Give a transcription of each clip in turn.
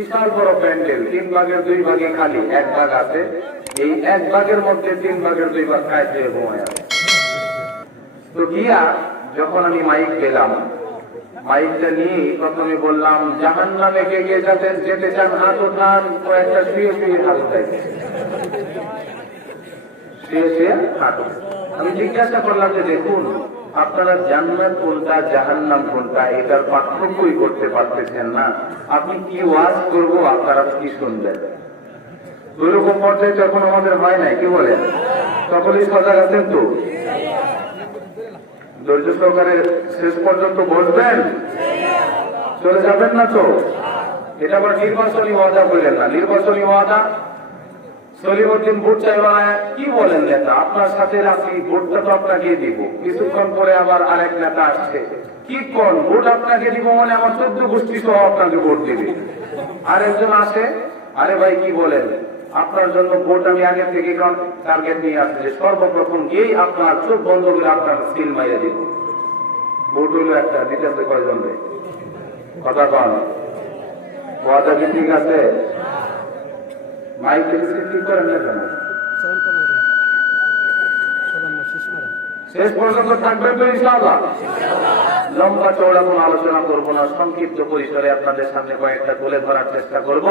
বিশাল বড় প্যান্ডেল, 3 ভাগের 2 ভাগে খালি, 1 ভাগ আছে। এই 1 ভাগের মধ্যে 3 ভাগের 2 ভাগ খায় দিয়ে ঘুমায় আছে। তো গিয়া যখন আমি মাইক পেলাম, মাইকটা নিয়ে প্রথমে বললাম, জাহান্নামে কে কে যেতে চান হাত উঠান। কয়েকটা শুয়ে শুয়ে হাত উঠাইছে, শুয়ে শুয়ে হাত উঠাইছে। আমি জিজ্ঞাসা করলাম যে দেখুন, আপনারা জান্নাত কোনটা জাহান্নাম কোনটা এটার পার্থক্যই করতে পারতেছেন না, আপনি কি ওয়াজ করবো, আপনারা কি শুনবেন? ওইরকম পর্যায়ে তো এখন আমাদের হয় নাই, কি বলেন? সকলেই সজাগ আছেন তো? ধৈর্য সহকারে শেষ পর্যন্ত বসবেন, চলে যাবেন না তো? এটা আবার নির্বাচনী ওয়াদা বললেন না, নির্বাচনী ওয়াদা। সলিমউদ্দিন ভোট চাইবা, কি বলেন নেতা, আপনার সাথে রাখি, ভোটটা তো আপনাকে দিব। কিছুক্ষণ পরে আবার আরেক নেতা আসছে, কি কোন ভোট আপনাকে দিব মানে আমার 14 গোষ্ঠী সহ আপনাকে ভোট দিবে। আরেকজন আসে, আরে ভাই কি বলেন, আপনার জন্য ভোট আমি আগে থেকে টার্গেট নিয়ে আসছি, সর্বপ্রথম গিয়েই আপনার চোখ বন্ধ করে আপনার সিল মাইয়া দিব। ভোট হইল একটা, দিতে কয়জন রে? কথা কন, ওয়াদা কি ঠিক আছে? মাইক ঠিক করেন না কেন? শেষ পর্যন্ত থাকবেন তো ইনশাআল্লাহ? লম্বা চওড়া কোন আলোচনা করবো না, সংক্ষিপ্ত পরিসরে আপনাদের সামনে কয়েকটা তুলে ধরার চেষ্টা করব।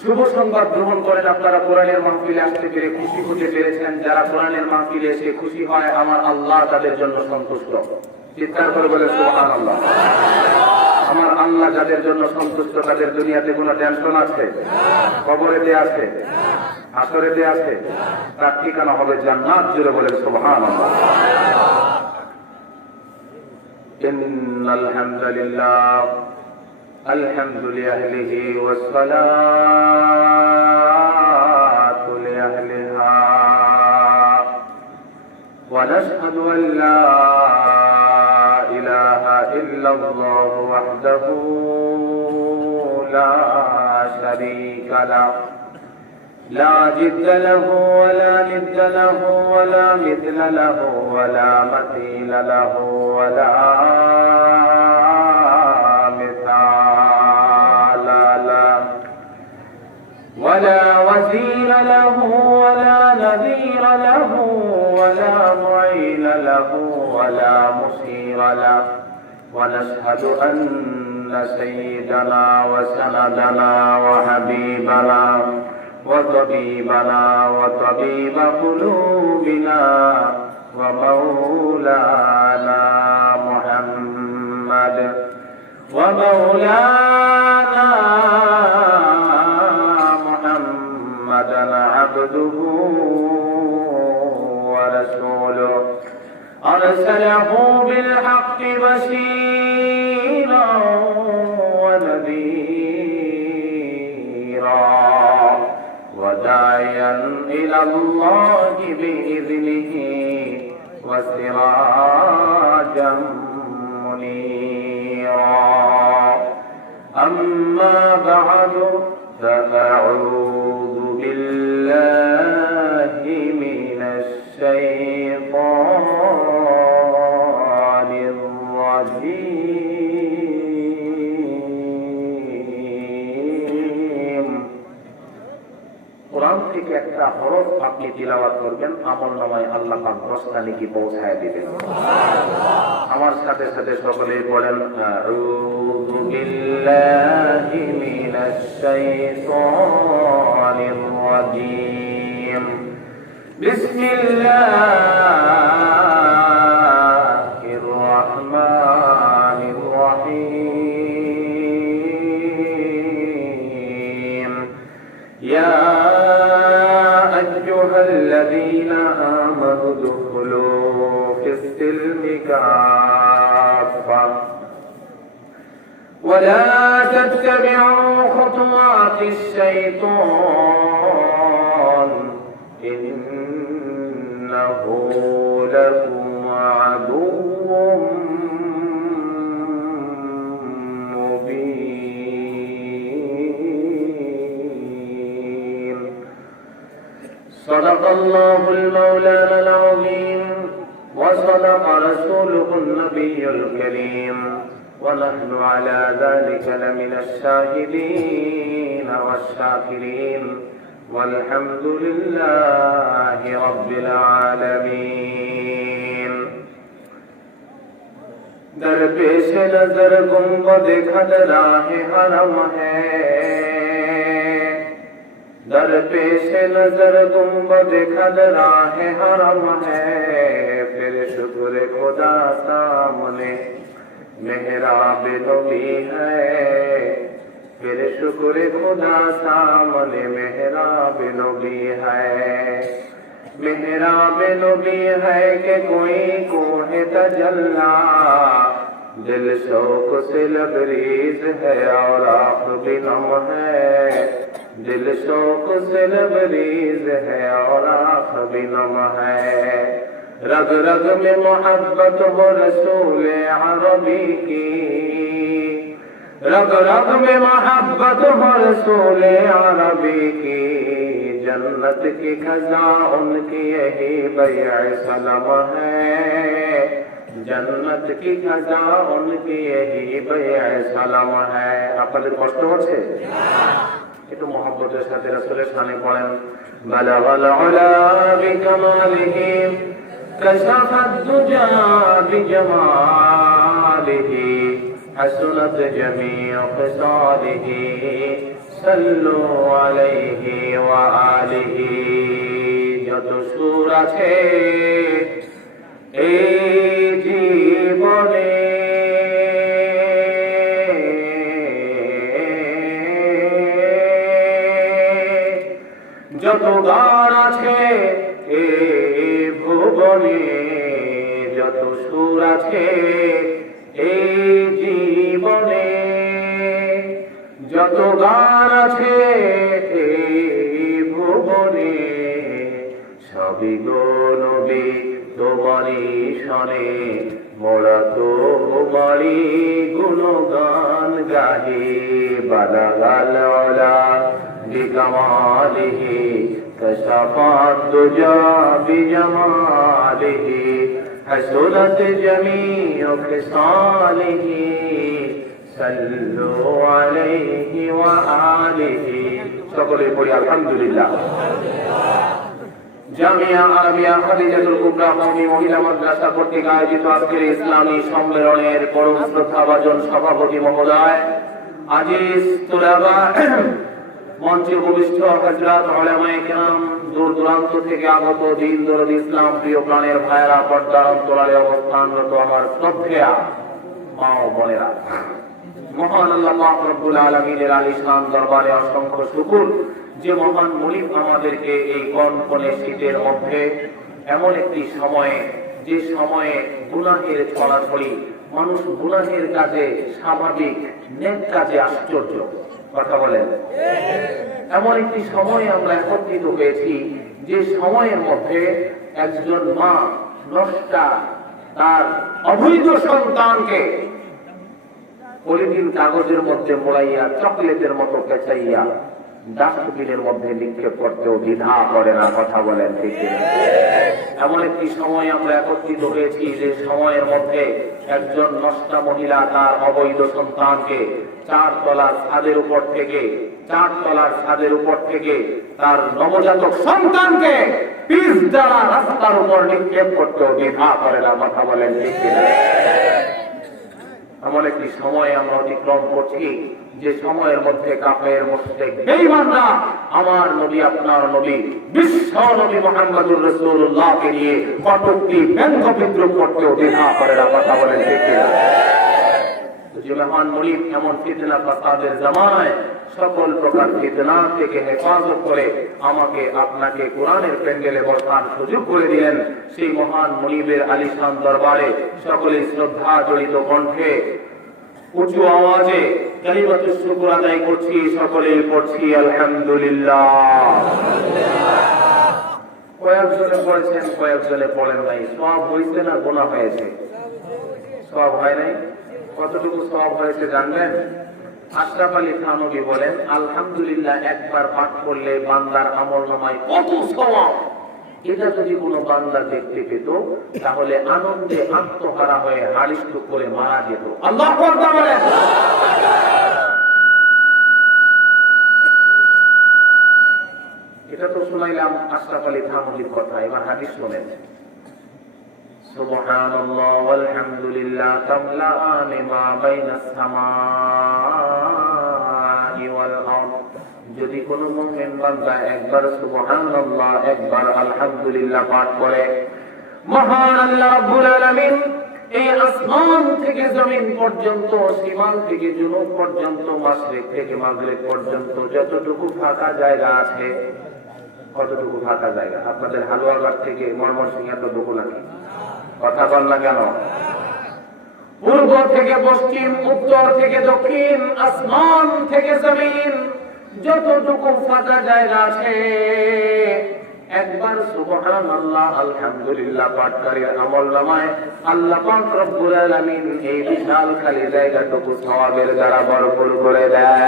শুভ সংবাদ গ্রহণ করেন আপনারা, কোরআনের মাহফিলে আসতে পেরে খুশি হতে পেরেছেন। যারা কোরআনের মাহফিলে এসে খুশি হয়, আমার আল্লাহ তাদের জন্য সন্তুষ্ট। চিৎকার করে বলে সুবহানাল্লাহ। আমার আল্লাহ যাদের জন্য সন্তুষ্ট, তাদের দুনিয়াতে কোনো টেনশন আছে? কবরেতে আছে, আসরেতে আছে, তার ঠিকানা হবে জান্নাত। জুড়ে বলে সুবহানাল্লাহ। ইন্নাল হামদুলিল্লাহ الحمد لأهله والصلاة لأهلها ونشهد أن لا إله إلا الله وحده لا شريك له لا جد له ولا ند له ولا مثل له ولا مثيل له ولا ولا وزير له ولا نذير له ولا معين له ولا مشير له ونشهد أن سيدنا وسندنا وحبيبنا وطبيبنا وطبيب قلوبنا ومولانا محمد ومولانا عبده ورسوله أرسله بالحق بشيرا ونذيرا وداعيا إلى الله بإذنه وسراجا منيرا أما بعد فأعوذ بالله من الشيطان الرجيم কোরআন থেকে একটা হরফ আপনি তিলাওয়াত করবেন, আমলনামায় আল্লাহ পাক 10টা নেকি পৌঁছায় দিবেন। আমার সাথে সাথে সকলেই বলেন, আউযু বিল্লাহি মিনাশ শাইতানির রাজীম। বিসমিল্লাহির রাহমানির রহিম। ইয়া আইয়ুহাল্লাযীনা আমানু দুখুলু ফিস-সিলমি কাফা ولا تتبعوا خطوات الشيطان إنه لكم عدو مبين. صدق الله المولانا العظيم وصدق رسوله النبي الكريم ونحن على ذلك لمن الشاهدين والشاكرين والحمد لله رب العالمين. درپیش نظر گنبد خط راہ حرم ہے، درپیش نظر گنبد خط راہ حرم ہے، پھر شکر خدا سامنے محراب نبی ہے، پھر شکر خدا سامنے محراب نبی ہے. محراب نبی ہے کہ کوئی کوہ تجلا، دل شوق سے لبریز ہے اور آنکھ بھی نم ہے، دل شوق سے لبریز ہے اور آنکھ بھی نم ہے. رگ رگ میں محبت ہو رسول عربی کی، رگ رگ میں محبت ہو رسول عربی کی، جنت کی خزاں ان کی یہی بیع سلم ہے، جنت کی خزاں ان کی یہی بیع سلم ہے. আপনাদের কষ্ট হচ্ছে? একটু মহব্বতের সাথে রাসূলের শানে পড়েন. বালাগাল উলা বিকামালিহি كشف الدجى بجماله حسنت جميع خصاله صلوا عليه وآله. যত সুর আছে এই জীবনে, যত গান আছে এই ভুবনে, যত সুর আছে এই জীবনে, যত গান আছে এই ভুবনে, সবই গো নবী তোমারই শনে, মোরা তোমারই গুণগান গাহি. বালাগাল উলা বিকামালিহি كشف الدجى بجماله حسنت جميع خصاله صلوا عليه وآله. সকলে পড়ি আলহামদুলিল্লাহ. জামিয়া আরবিয়া খাদিজাতুল কুবরা কওমি মহিলা মাদ্রাসা কর্তৃক আয়োজিত আজকের ইসলামী সম্মেলনের পরম শ্রদ্ধাভাজন সভাপতি মহোদয়, আজিজ তুলাবা, মঞ্চে উপবিষ্ট হযরত উলামায়ে কেরাম, দূর দূরান্ত থেকে আগত দিন দরদ ইসলাম প্রিয় প্রাণের ভাইয়েরা, পর্দার অন্তরালে অবস্থানরত আমার শ্রদ্ধেয়া মা ও বোনেরা, মহান আল্লাহ পাক রব্বুল আলামিনের আলিশান দরবারে অসংখ্য শুকর যে মহান মুনিব আমাদেরকে এই কনকনে শীতের মধ্যে এমন একটি সময়ে, যে সময়ে গুনাহের ছড়াছড়ি, মানুষ গুনাহের কাজে স্বাভাবিক, নেক কাজে আশ্চর্য, কথা বলেন, এমন একটি সময়ে আমরা একত্রিত হয়েছি যে সময়ের মধ্যে একজন মা নষ্টা তার অবৈধ সন্তানকে পলিথিন কাগজের মধ্যে মোড়াইয়া চকলেটের মতো পেঁচাইয়া ডাস্টবিনের মধ্যে নিক্ষেপ করতেও দ্বিধা করে না, কথা বলেন ঠিক কিনা? এমন একটি সময় আমরা একত্রিত হয়েছি যে সময়ের মধ্যে একজন নষ্টা মহিলা তার অবৈধ সন্তানকে চারতলার ছাদের উপর থেকে তার নবজাতক সন্তানকে পিচ দ্বারা রাস্তার উপর নিক্ষেপ করতেও দ্বিধা করে না, কথা বলেন ঠিক কিনা? এমন একটি সময় আমরা অতিক্রম করছি যে সময়ের মধ্যে কাফের মুশরিক বেঈমানরা আমার নবী, আপনার নবী, বিশ্ব নবী মুহাম্মদুর রাসূলুল্লাহকে নিয়ে কটূক্তি, ব্যঙ্গ বিদ্রূপ করতেও দ্বিধা করে না, কথা বলেন ঠিক কিনা? যে মহান মুনিব এমন ফিতনা ফাসাদের জামানায় সকল প্রকার ফিতনা থেকে হেফাজত করে আমাকে আপনাকে কোরআনের প্যান্ডেলে বসার সুযোগ করে দিলেন, সেই মহান মুনিবের আলিশান দরবারে সকলে শ্রদ্ধা জড়িত কণ্ঠে উঁচু আওয়াজে কালিমাতুশ শুকর আদায় করছি, সকলেই পড়ছি আলহামদুলিল্লাহ। কয়েকজনে পড়েছেন, কয়েকজনে পড়েন নাই। সওয়াব হয়েছে না গুনাহ হয়েছে? সওয়াব হয় নাই। কতটুকু সওয়াব হয়েছে জানবেন? আশরাফ আলী থানভী বলেন, আলহামদুলিল্লাহ একবার পাঠ করলে বান্দার আমলনামায় কত সওয়াব এটা যদি কোনো বান্দা দেখতে পেত তাহলে আনন্দে আত্মহারা হয়ে হারিষ্ট করে মারা যেত। আল্লাহু আকবার বলেন। এটা তো শুনাইলাম আশরাফ আলী থানভীর কথা, এবার হাদিস শোনেন। সুবহানাল্লাহ ওয়াল হামদুলিল্লাহ তামলাআনি মা বাইনাস সামাই ওয়াল আরদ। যদি কোন মুমিন বান্দা একবার সুবহানাল্লাহ একবার আলহামদুলিল্লাহ পাঠ করে, মহান আল্লাহ রাব্বুল আলামিন এই আসমান থেকে জমিন পর্যন্ত, শিমাল থেকে জুনুব পর্যন্ত, মাশরিক থেকে মাগরিব পর্যন্ত যতটুকু ফাঁকা জায়গা আছে, কতটুকু ফাঁকা জায়গা? আপনাদের হালুয়াঘাট থেকে ময়মনসিংহ এতটুকু নাকি? কথা বল না কেন? পূর্ব থেকে পশ্চিম, উত্তর থেকে দক্ষিণ, আসমান থেকে জমিন যতটুকু ফাঁকা জায়গা আছে, একবার সুবহানাল্লাহ আলহামদুলিল্লাহ পাঠকারীর আমলনামায় আল্লাহ পাক রব্বুল আলামিন এই বিশাল খালি জায়গাটুকু সওয়াবের দ্বারা ভরপুর করে দেয়।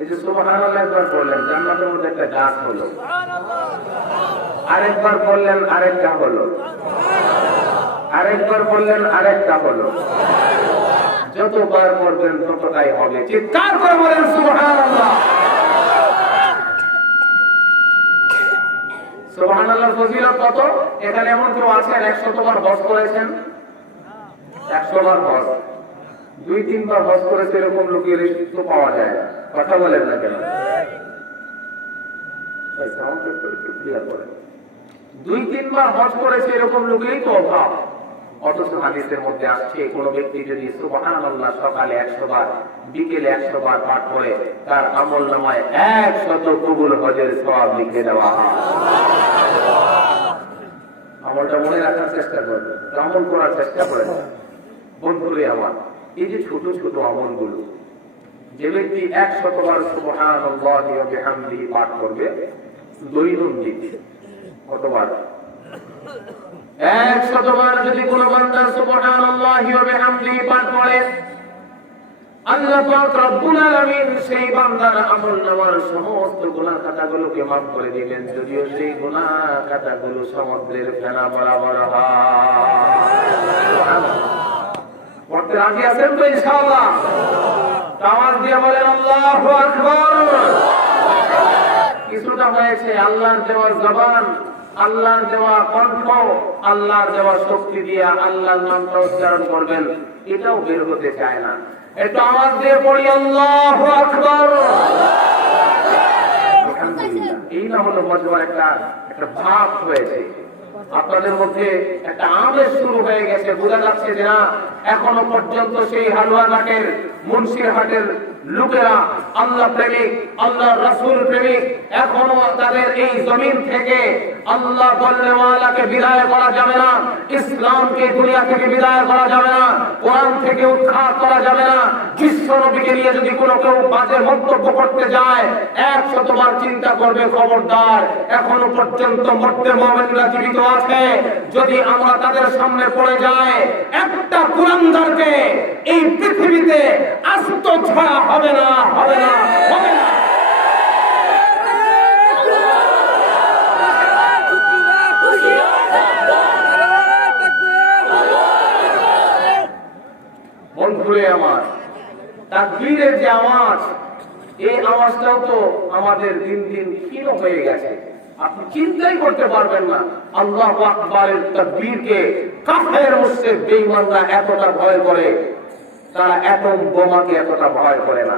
এই যে সুবহানাল্লাহ একবার বললেন, জান্নাতের মধ্যে একটা গাছ হলো, আরেকবার বললেন আরেকটা হলো, আরেকবার বললেন আরেকটা হলো। যতবার বলবেন ততটাই হবে। চিৎকার করে বলেন সুবহানাল্লাহ। সুবহানাল্লাহর ফজিলত কত? এখানে এমন কেউ আছেন 100 বার হজ করেছেন? 100 বার হজ, 2-3 বার হজ করেছে এরকম লোকের তো পাওয়া যায় না। কথা বলেন না কেন? 2-3 বার হজ করেছে এরকম লোকেরই তো অভাব। অথচ হাদিসের মধ্যে আসছে কোন ব্যক্তি যদি সুবহানাল্লাহ সকালে 100 বার, বিকেলে 100 বার পাঠ করে, তার আমলনামায় 100 কবুল হজের সওয়াব লিখে দেওয়া হয়। আমলটা মনে রাখার চেষ্টা করবেন, আমল করার চেষ্টা করেন বন্ধুরে আমার। এই যে ছোট ছোট আমলগুলো, যে ব্যক্তি 100 বার সুবহানাল্লাহি ওয়া বিহামদিহি পাঠ করবে দৈনন্দিন, কতবার? 100 বার যদি কোন বান্দা সুবহানাল্লাহি ওয়া বিহামদিহি পাঠ করে, আল্লাহ পাক রব্বুল আলামিন সেই বান্দার আমলনামার সমস্ত গুনাহ খাতাগুলোকে মাফ করে দিবেন, যদিও সেই গুনাহ খাতাগুলো সমুদ্রের ফেনা বরাবর হয়। পড়তে রাজি আছেন তো ইনশাআল্লাহ? আওয়াজ দিয়ে বলেন আল্লাহু আকবার। কিছুটা হয়েছে আল্লাহর দেওয়া জবান, আল্লাহর দেওয়া কণ্ঠ, আল্লাহর দেওয়া শক্তি দিয়ে আল্লাহর নামটা উচ্চারণ করবেন, এটাও বের হতে চায় না। একটু আওয়াজ দিয়ে পড়ি আল্লাহু আকবার। আলহামদুলিল্লাহ। এই না হলো মজবার একটা ভাব হয়েছে আপনাদের মধ্যে, একটা আবেগ শুরু হয়ে গেছে। বোঝা যাচ্ছে যে না, এখনো পর্যন্ত সেই হালুয়াঘাটের, মুন্সিরহাটের লোকেরা আল্লাহ প্রেমিক, আল্লাহ রাসূল প্রেমিক, এখনো তাদের এই জমিন থেকে আল্লাহ বলনেওয়ালাকে বিদায় করা যাবে না, ইসলামকে দুনিয়া থেকে বিদায় করা যাবে না, কোরআন থেকে উৎখাত করা যাবে না। বিশ্ব নবীকে নিয়ে যদি কোনো কেউ বাজে মন্তব্য করতে যায়, 100 বার চিন্তা করবে, খবরদার, এখনো পর্যন্ত মর্তে মুমিনরা জীবিত আছে। যদি আমরা তাদের সামনে পড়ে যায়, একটা কুরানদারকে এই পৃথিবীতে আস্ত ছাড়া হবে না, হবে না, হবে না। বন্ধুরে আমার, তাকবীরের যে আওয়াজ, এই আওয়াজটাও তো আমাদের দিন দিন ক্ষীণ হয়ে গেছে। আপনি চিন্তাই করতে পারবেন না আল্লাহু আকবারের তাকবীরকে কাফের মুশরিক বেঈমানরা এতটা ভয় করে, তারা এটম বোমাকে এতটা ভয় করে না।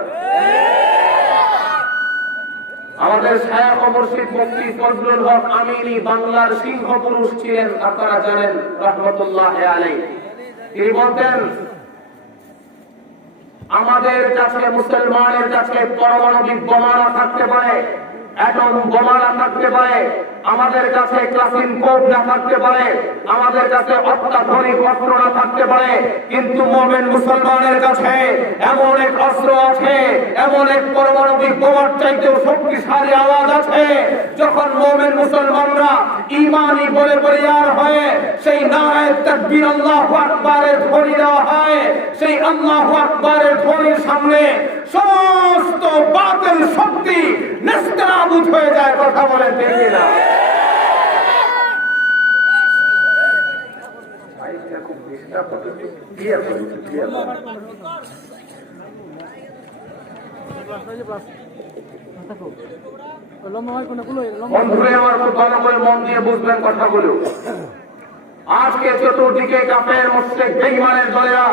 আমাদের শায়খ মুর্শিদ মুফতি ফজলুল হক আমিনী বাংলার সিংহ পুরুষ ছিলেন, আপনারা জানেন, রাহমাতুল্লাহ আলাইহি। তিনি বলতেন, আমাদের কাছে, মুসলমানের কাছে পারমাণবিক বোমারা থাকতে পারে, অ্যাটম বোমারা থাকতে পারে, আমাদের কাছে ক্লাসিনকোভ না থাকতে পারে, আমাদের কাছে অত্যাধুনিক অস্ত্র না থাকতে পারে, কিন্তু মুমিন মুসলমানের কাছে এমন এক অস্ত্র আছে, এমন এক পারমাণবিক বোমার চাইতেও শক্তিশালী আওয়াজ আছে যখন মুমিন মুসলমানরা ঈমানি বলে পরিয়ার হয়ে সেই নারায়ে তাকবীর আল্লাহু আকবারের ধ্বনি দেওয়া হয়, সেই আল্লাহু আকবারের ধ্বনির সামনে সমস্ত বাতিল শক্তি নেস্তানাবুদ হয়ে যায়। কথা বলে ঠিক না? বন্ধুরা আমার খুব ভালো করে মন দিয়ে বুঝবেন কথাগুলো। আজকে চতুর্দিকে কাফের মুশরিক বেঈমানের দলেরা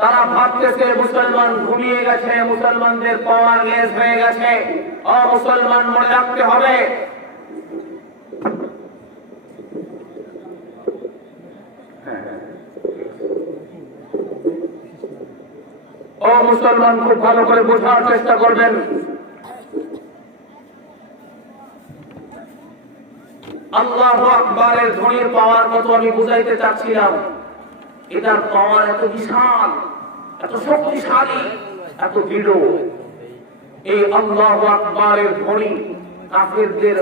তারা ভাবতেছে মুসলমান ঘুমিয়ে গেছে, মুসলমানদের পাওয়ার লেস হয়ে গেছে, মুসলমান মনে রাখতে হবে মুসলমান খুব ভালো করে বোঝার চেষ্টা করবেন। আল্লাহু আকবারের ধ্বনির পাওয়ার কত আমি বুঝাইতে চাচ্ছিলাম। এটার পাওয়ার এত বিশাল, এত শক্তিশালী, এত দৃঢ়। এই আল্লাহু আকবারের ধ্বনি কাফেরদের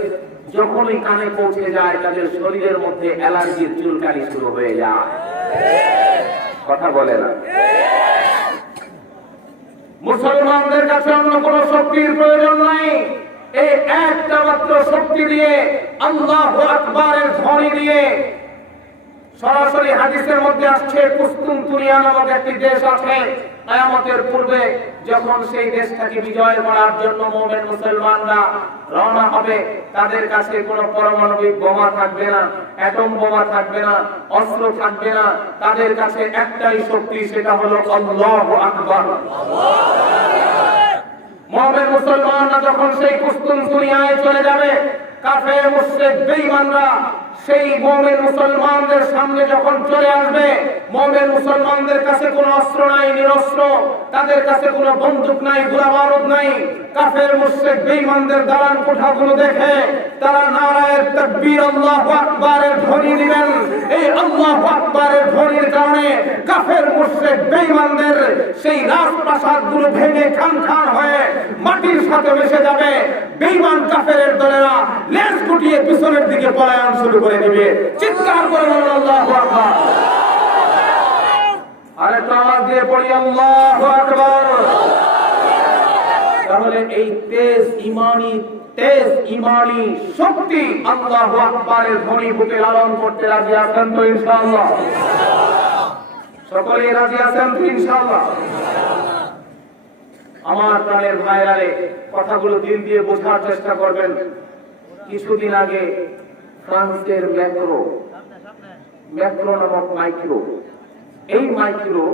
যখনই কানে পৌঁছে যায় তাদের শরীরের মধ্যে অ্যালার্জির চুলকানি শুরু হয়ে যায়। কথা বলে না? মুসলমানদের কাছে অন্য কোন শক্তির প্রয়োজন নাই। এই একটা মাত্র শক্তি দিয়ে, আল্লাহু আকবারের ধ্বনি দিয়ে। সরাসরি হাদিসের মধ্যে আসছে কুস্তুনতুনিয়া নামক একটি দেশ আছে, কিয়ামতের পূর্বে যখন সেই দেশটাকে বিজয় করার জন্য মুমিন মুসলমানরা রওনা হবে, তাদের কাছে কোনো পারমাণবিক বোমা থাকবে না, অ্যাটম বোমা থাকবে না, অস্ত্র থাকবে না। তাদের কাছে একটাই শক্তি, সেটা হলো আল্লাহু আকবার। মুমিন মুসলমানরা যখন সেই কুস্তুনতুনিয়ায় চলে যাবে, কাফের মুশরিক বেঈমানরা সেই মুমিন মুসলমানদের সামনে যখন চলে আসবে, মুমিন মুসলমানদের কাছে কোনো অস্ত্র নাই, নিরস্ত্র, তাদের কাছে কোনো বন্দুক নাই, গোলা বারুদ নাই। কাফের মুশরিক বেঈমানদের দালান কোঠাগুলো দেখে তারা নারায়ে তাকবীর আল্লাহু আকবারের ধ্বনি দিবেন। এই আল্লাহু আকবারের ধ্বনির কারণে কাফের মুশরিক বেঈমানদের সেই রাজপ্রাসাদগুলো ভেঙে খান হয়ে মাটির সাথে মিশে যাবে। বেঈমান কাফেরের দলেরা লেজ গুটিয়ে পিছনের দিকে পলায়ন শুরু করে দিবে। চিৎকার করে বলুন আল্লাহু আকবার। আরে আওয়াজ দিয়ে পড়ি আল্লাহু আকবার। তাহলে এই তেজ ইমানি শক্তি আল্লাহু আকবারের ধ্বনি বুকে লালন করতে রাজি আছেন তো ইনশাআল্লাহ? সকলেই রাজি আছেন তো ইনশাআল্লাহ? আমার প্রাণের ভাইরা, কথাগুলো দিল দিয়ে বোঝার চেষ্টা করবেন। কিছুদিন আগে ফ্রান্সের ম্যাক্রো নামক মাইক্রো, এই মাইক্রো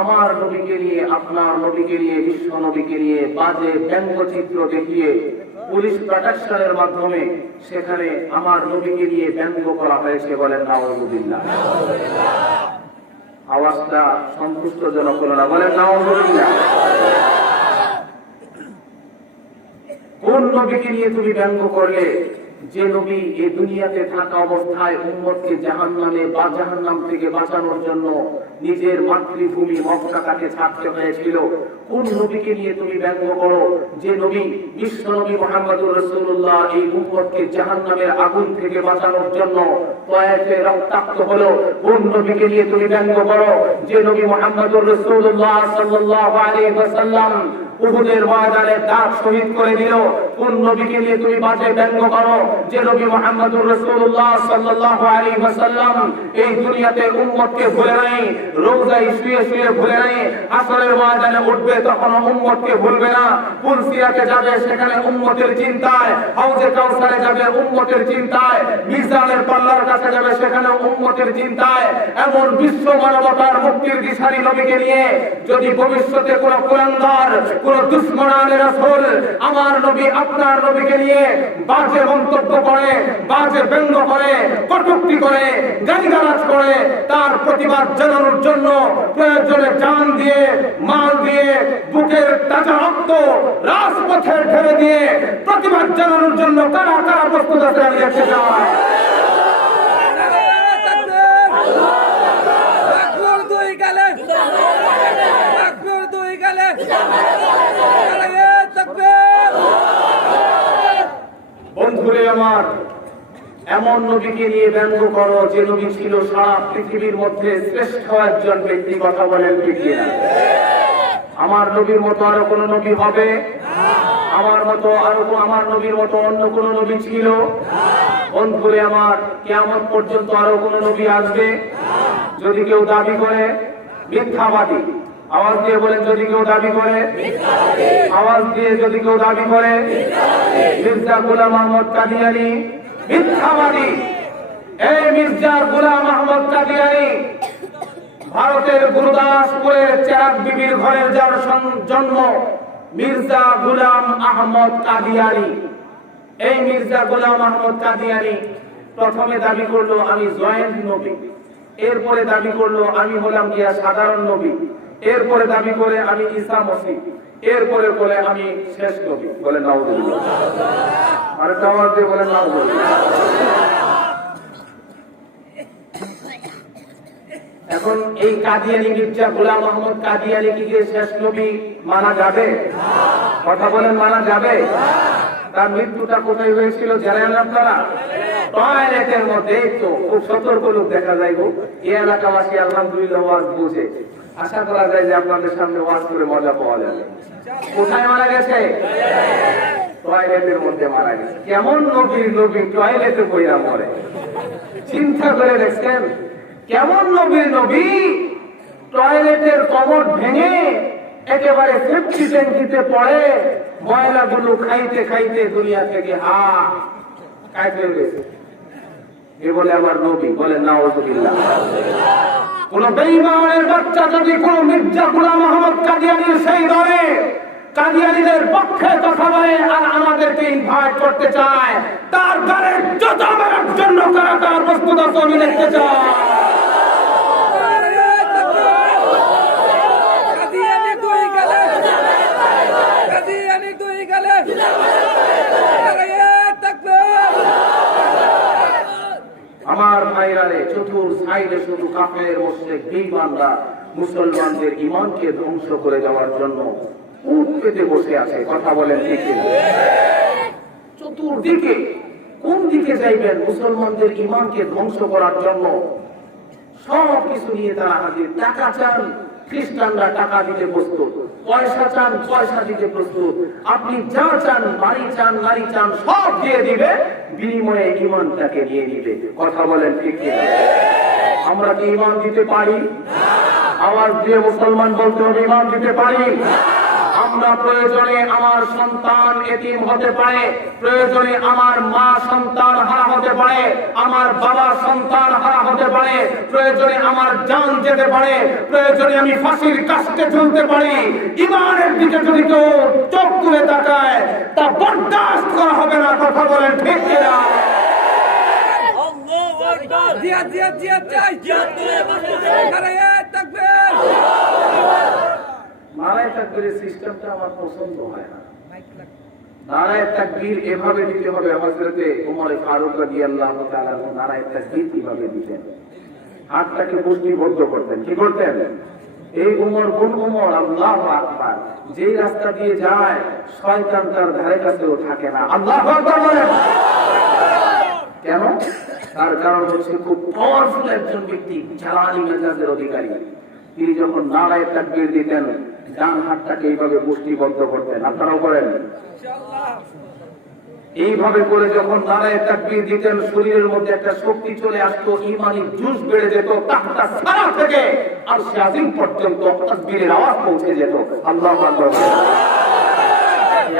আমার নবীকে নিয়ে, আপনার নবীকে নিয়ে, বিশ্ব নবীকে নিয়ে বাজে ব্যঙ্গচিত্র দেখিয়ে পুলিশ প্রোটেকশনের মাধ্যমে সেখানে আমার নবীকে নিয়ে ব্যঙ্গ করা হয়েছে। বলেন নাউযুবিল্লাহ। আওয়াজটা সন্তুষ্টজনক হলো না, বলেন নাউযুবিল্লাহ। কোন নবীকে নিয়ে তুমি ব্যঙ্গ করলে? যে নবী এই দুনিয়াতে থাকা অবস্থায় উম্মতকে জাহান্নামে বা জাহান্নাম থেকে বাঁচানোর জন্য নিজের মাতৃভূমি মক্কাকে ছাড়তে হয়েছিল। কোন নবীকে নিয়ে তুমি ব্যঙ্গ করো? যে নবী, বিশ্ব নবী মুহাম্মদুর রাসূলুল্লাহ এই উম্মতকে জাহান্নামের আগুন থেকে বাঁচানোর জন্য তয়েফে রক্তাক্ত হলো। কোন নবীকে নিয়ে তুমি ব্যঙ্গ করো? যে নবী মুহাম্মদুর রাসূলুল্লাহ সাল্লাল্লাহু আলাইহি ওয়াসাল্লাম উহুদের ময়দানে দাগ শহীদ করে দিল। কোন নবীকে নিয়ে তুমি বাজে ব্যঙ্গ করো? যে নবী মুহাম্মদুর রাসূলুল্লাহ সাল্লাল্লাহু আলাইহি ওয়াসাল্লাম এই দুনিয়াতে উম্মতকে ভুলে নাই, রোজায় শুয়ে শুয়ে ভুলে নাই, আসরের ময়দানে উঠবে তখন উম্মতকে ভুলবে না, পুলসিরাতে যাবে সেখানে উম্মতের চিন্তায়, হাউজে কাউসারে যাবে উম্মতের চিন্তায়, মিজানের পাল্লার কাছে যাবে সেখানে উম্মতের চিন্তায়। এমন বিশ্ব মানবতার মুক্তির দিশারি নবীকে নিয়ে যদি ভবিষ্যতে কোনো কুলাঙ্গার, কোন দুশমনানে রাসূল আমার নবী, আপনার নবীকে নিয়ে বাজে মন্তব্য করে, বাজে ব্যঙ্গ করে, কটূক্তি করে, গালিগালাজ করে, তার প্রতিবাদ জানানোর জন্য প্রয়োজনে জান দিয়ে, মাল দিয়ে, বুকের তাজা রক্ত রাজপথে ঢেলে দিয়ে প্রতিবাদ জানানোর জন্য কারা কারা প্রস্তুত আছে? আমি দেখতে চাই। বন্ধুরে আমার, এমন নবীকে নিয়ে ব্যঙ্গ করো যে নবী ছিল সারা পৃথিবীর মধ্যে শ্রেষ্ঠ একজন ব্যক্তি। কথা বলেন ঠিক কিনা? আমার নবীর মতো আরো কোন নবী হবে? আমার নবীর মতো অন্য কোন নবী ছিল? বন্ধুরে আমার, কিয়ামত পর্যন্ত আরো কোন নবী আসবে? যদি কেউ দাবি করে মিথ্যাবাদী, আওয়াজ দিয়ে বলেন, যদি কেউ দাবি করে, আওয়াজ দিয়ে যদি কেউ দাবি করে মির্জা গোলাম আহমদ কাদিয়ানী মিথ্যাবাদী। এই মির্জা গোলাম আহমদ কাদিয়ানী ভারতের গুরুদাসপুরের চেরাগ বিবির ঘরের যার জন্ম, মির্জা গোলাম আহমদ কাদিয়ানী। এই মির্জা গোলাম আহমদ কাদিয়ানী প্রথমে দাবি করলো আমি জয়েন্ট নবী, এরপরে দাবি করলো আমি হলাম গিয়া সাধারণ নবী, এরপরে দাবি করে আমি ঈসা মসিহ, এরপরে বলে আমি শেষ নবী। বলে নাউজুবিল্লাহ। আরেকটা আওয়াজ দিয়ে বলেন নাউজুবিল্লাহ। এখন এই কাদিয়ানী মির্জা গোলাম আহমদ কাদিয়ানী কি শেষ নবী মানা যাবে? কথা বলেন, মানা যাবে? তার মৃত্যুটা কোথায় হয়েছিল জানেন আপনারা? টয়লেটের মধ্যে। তো খুব সতর্ক লোক দেখা যায় গো এই এলাকাবাসী আলহামদুলিল্লাহ ওয়াজ বুঝে। আশা করা যায় যে আপনাদের সামনে ওয়াজ করে মজা পাওয়া যাবে। কোথায় মারা গেছে? টয়লেটের মধ্যে মারা গেছে। কেমন নবীর নবী টয়লেটে বইরা মরে? চিন্তা করে দেখছেন কেমন নবীর নবী টয়লেটের কমোড ভেঙে একেবারে সেফটি ট্যাঙ্কিতে পড়ে ময়লাগুলো খাইতে খাইতে দুনিয়া থেকে কাইতে গেছে। এ বলে আমার নবী। বলে নাউজুবিল্লাহ। কোন বেঈমানের বাচ্চা যদি কোন মির্জা গোলাম আহমদ কাদিয়ানীর সেই দলে কাদিয়ানীদের পক্ষে কথা বলে আর আমাদেরকে ইনভাইট করতে চায়, তার গায়ে জুতা মারার জন্য কারাগার প্রস্তুত আছে আমি দেখতে চাই। আমার ভাইরা রে, চতুর সাইডে শুধু কাফের মুশরিক বেঈমানরা মুসলমানদের ঈমানকে ধ্বংস করে দেওয়ার জন্য উঠ পেতে বসে আছে। কথা বলেন ঠিক কিনা? চতুর্দিকে কোন দিকে যাইবেন মুসলমানদের ঈমানকে ধ্বংস করার জন্য সব কিছু নিয়ে তারা হাজির। টাকা চান, খ্রিস্টানরা টাকা দিতে প্রস্তুত। পয়সা চান, পয়সা দিতে প্রস্তুত। আপনি যা চান, বাড়ি চান, নারী চান, সব দিয়ে দিবে, বিনিময়ে ঈমানটাকে নিয়ে নিবে। কথা বলেন ঠিক কিনা? আমরা কি ঈমান দিতে পারি? আওয়াজ দিয়ে মুসলমান বলতে হবে, ঈমান দিতে পারি? আমরা প্রয়োজনে আমার সন্তান এতিম হতে পারে, প্রয়োজনে আমার মা সন্তান হারা হতে পারে, আমার বাবা সন্তান হারা হতে পারে, প্রয়োজনে আমার জান যেতে পারে, প্রয়োজনে আমি ফাঁসির কাস্টে ঝুলতে পারি। ঈমানের দিকে যদি কেউ চোখ তুলে তাকায় তা বরদাস্ত করা হবে না। কথা বলেন ঠিক কিনা? নারায়ে তাকবীরের সিস্টেমটা আমার পছন্দ হয় না। নারায়ে তাকবীর এভাবে দিতে হবে। হযরতে ওমর ফারুক রাদিয়াল্লাহু তাআলা নারায়ে তাকবীর কিভাবে দিতেন? হাতটাকে মুষ্টিবদ্ধ করতেন। কি করতেন? এই উমর কোন উমর? আল্লাহু আকবার। যেই রাস্তা দিয়ে যায় শয়তান তার ধারে কাছেও থাকে না। আল্লাহু আকবার বলেন। কেন? তার কারণ হচ্ছে খুব পাওয়ারফুল একজন ব্যক্তি, জালালি মেজাজের অধিকারী। তিনি যখন নারায়ে তাকবীর দিতেন ডান হাতটাকে এইভাবে মুষ্টিবদ্ধ করতেন। আপনারাও করেন? এইভাবে করে যখন নারায়ে তাকবীর দিতেন শরীরের মধ্যে একটা শক্তি চলে আসতো, ঈমানি জোশ বেড়ে যেত, তাহতা সারা থেকে আরশে আজিম পর্যন্ত তাকবীরের আওয়াজ পৌঁছে যেত। আল্লাহু আকবার।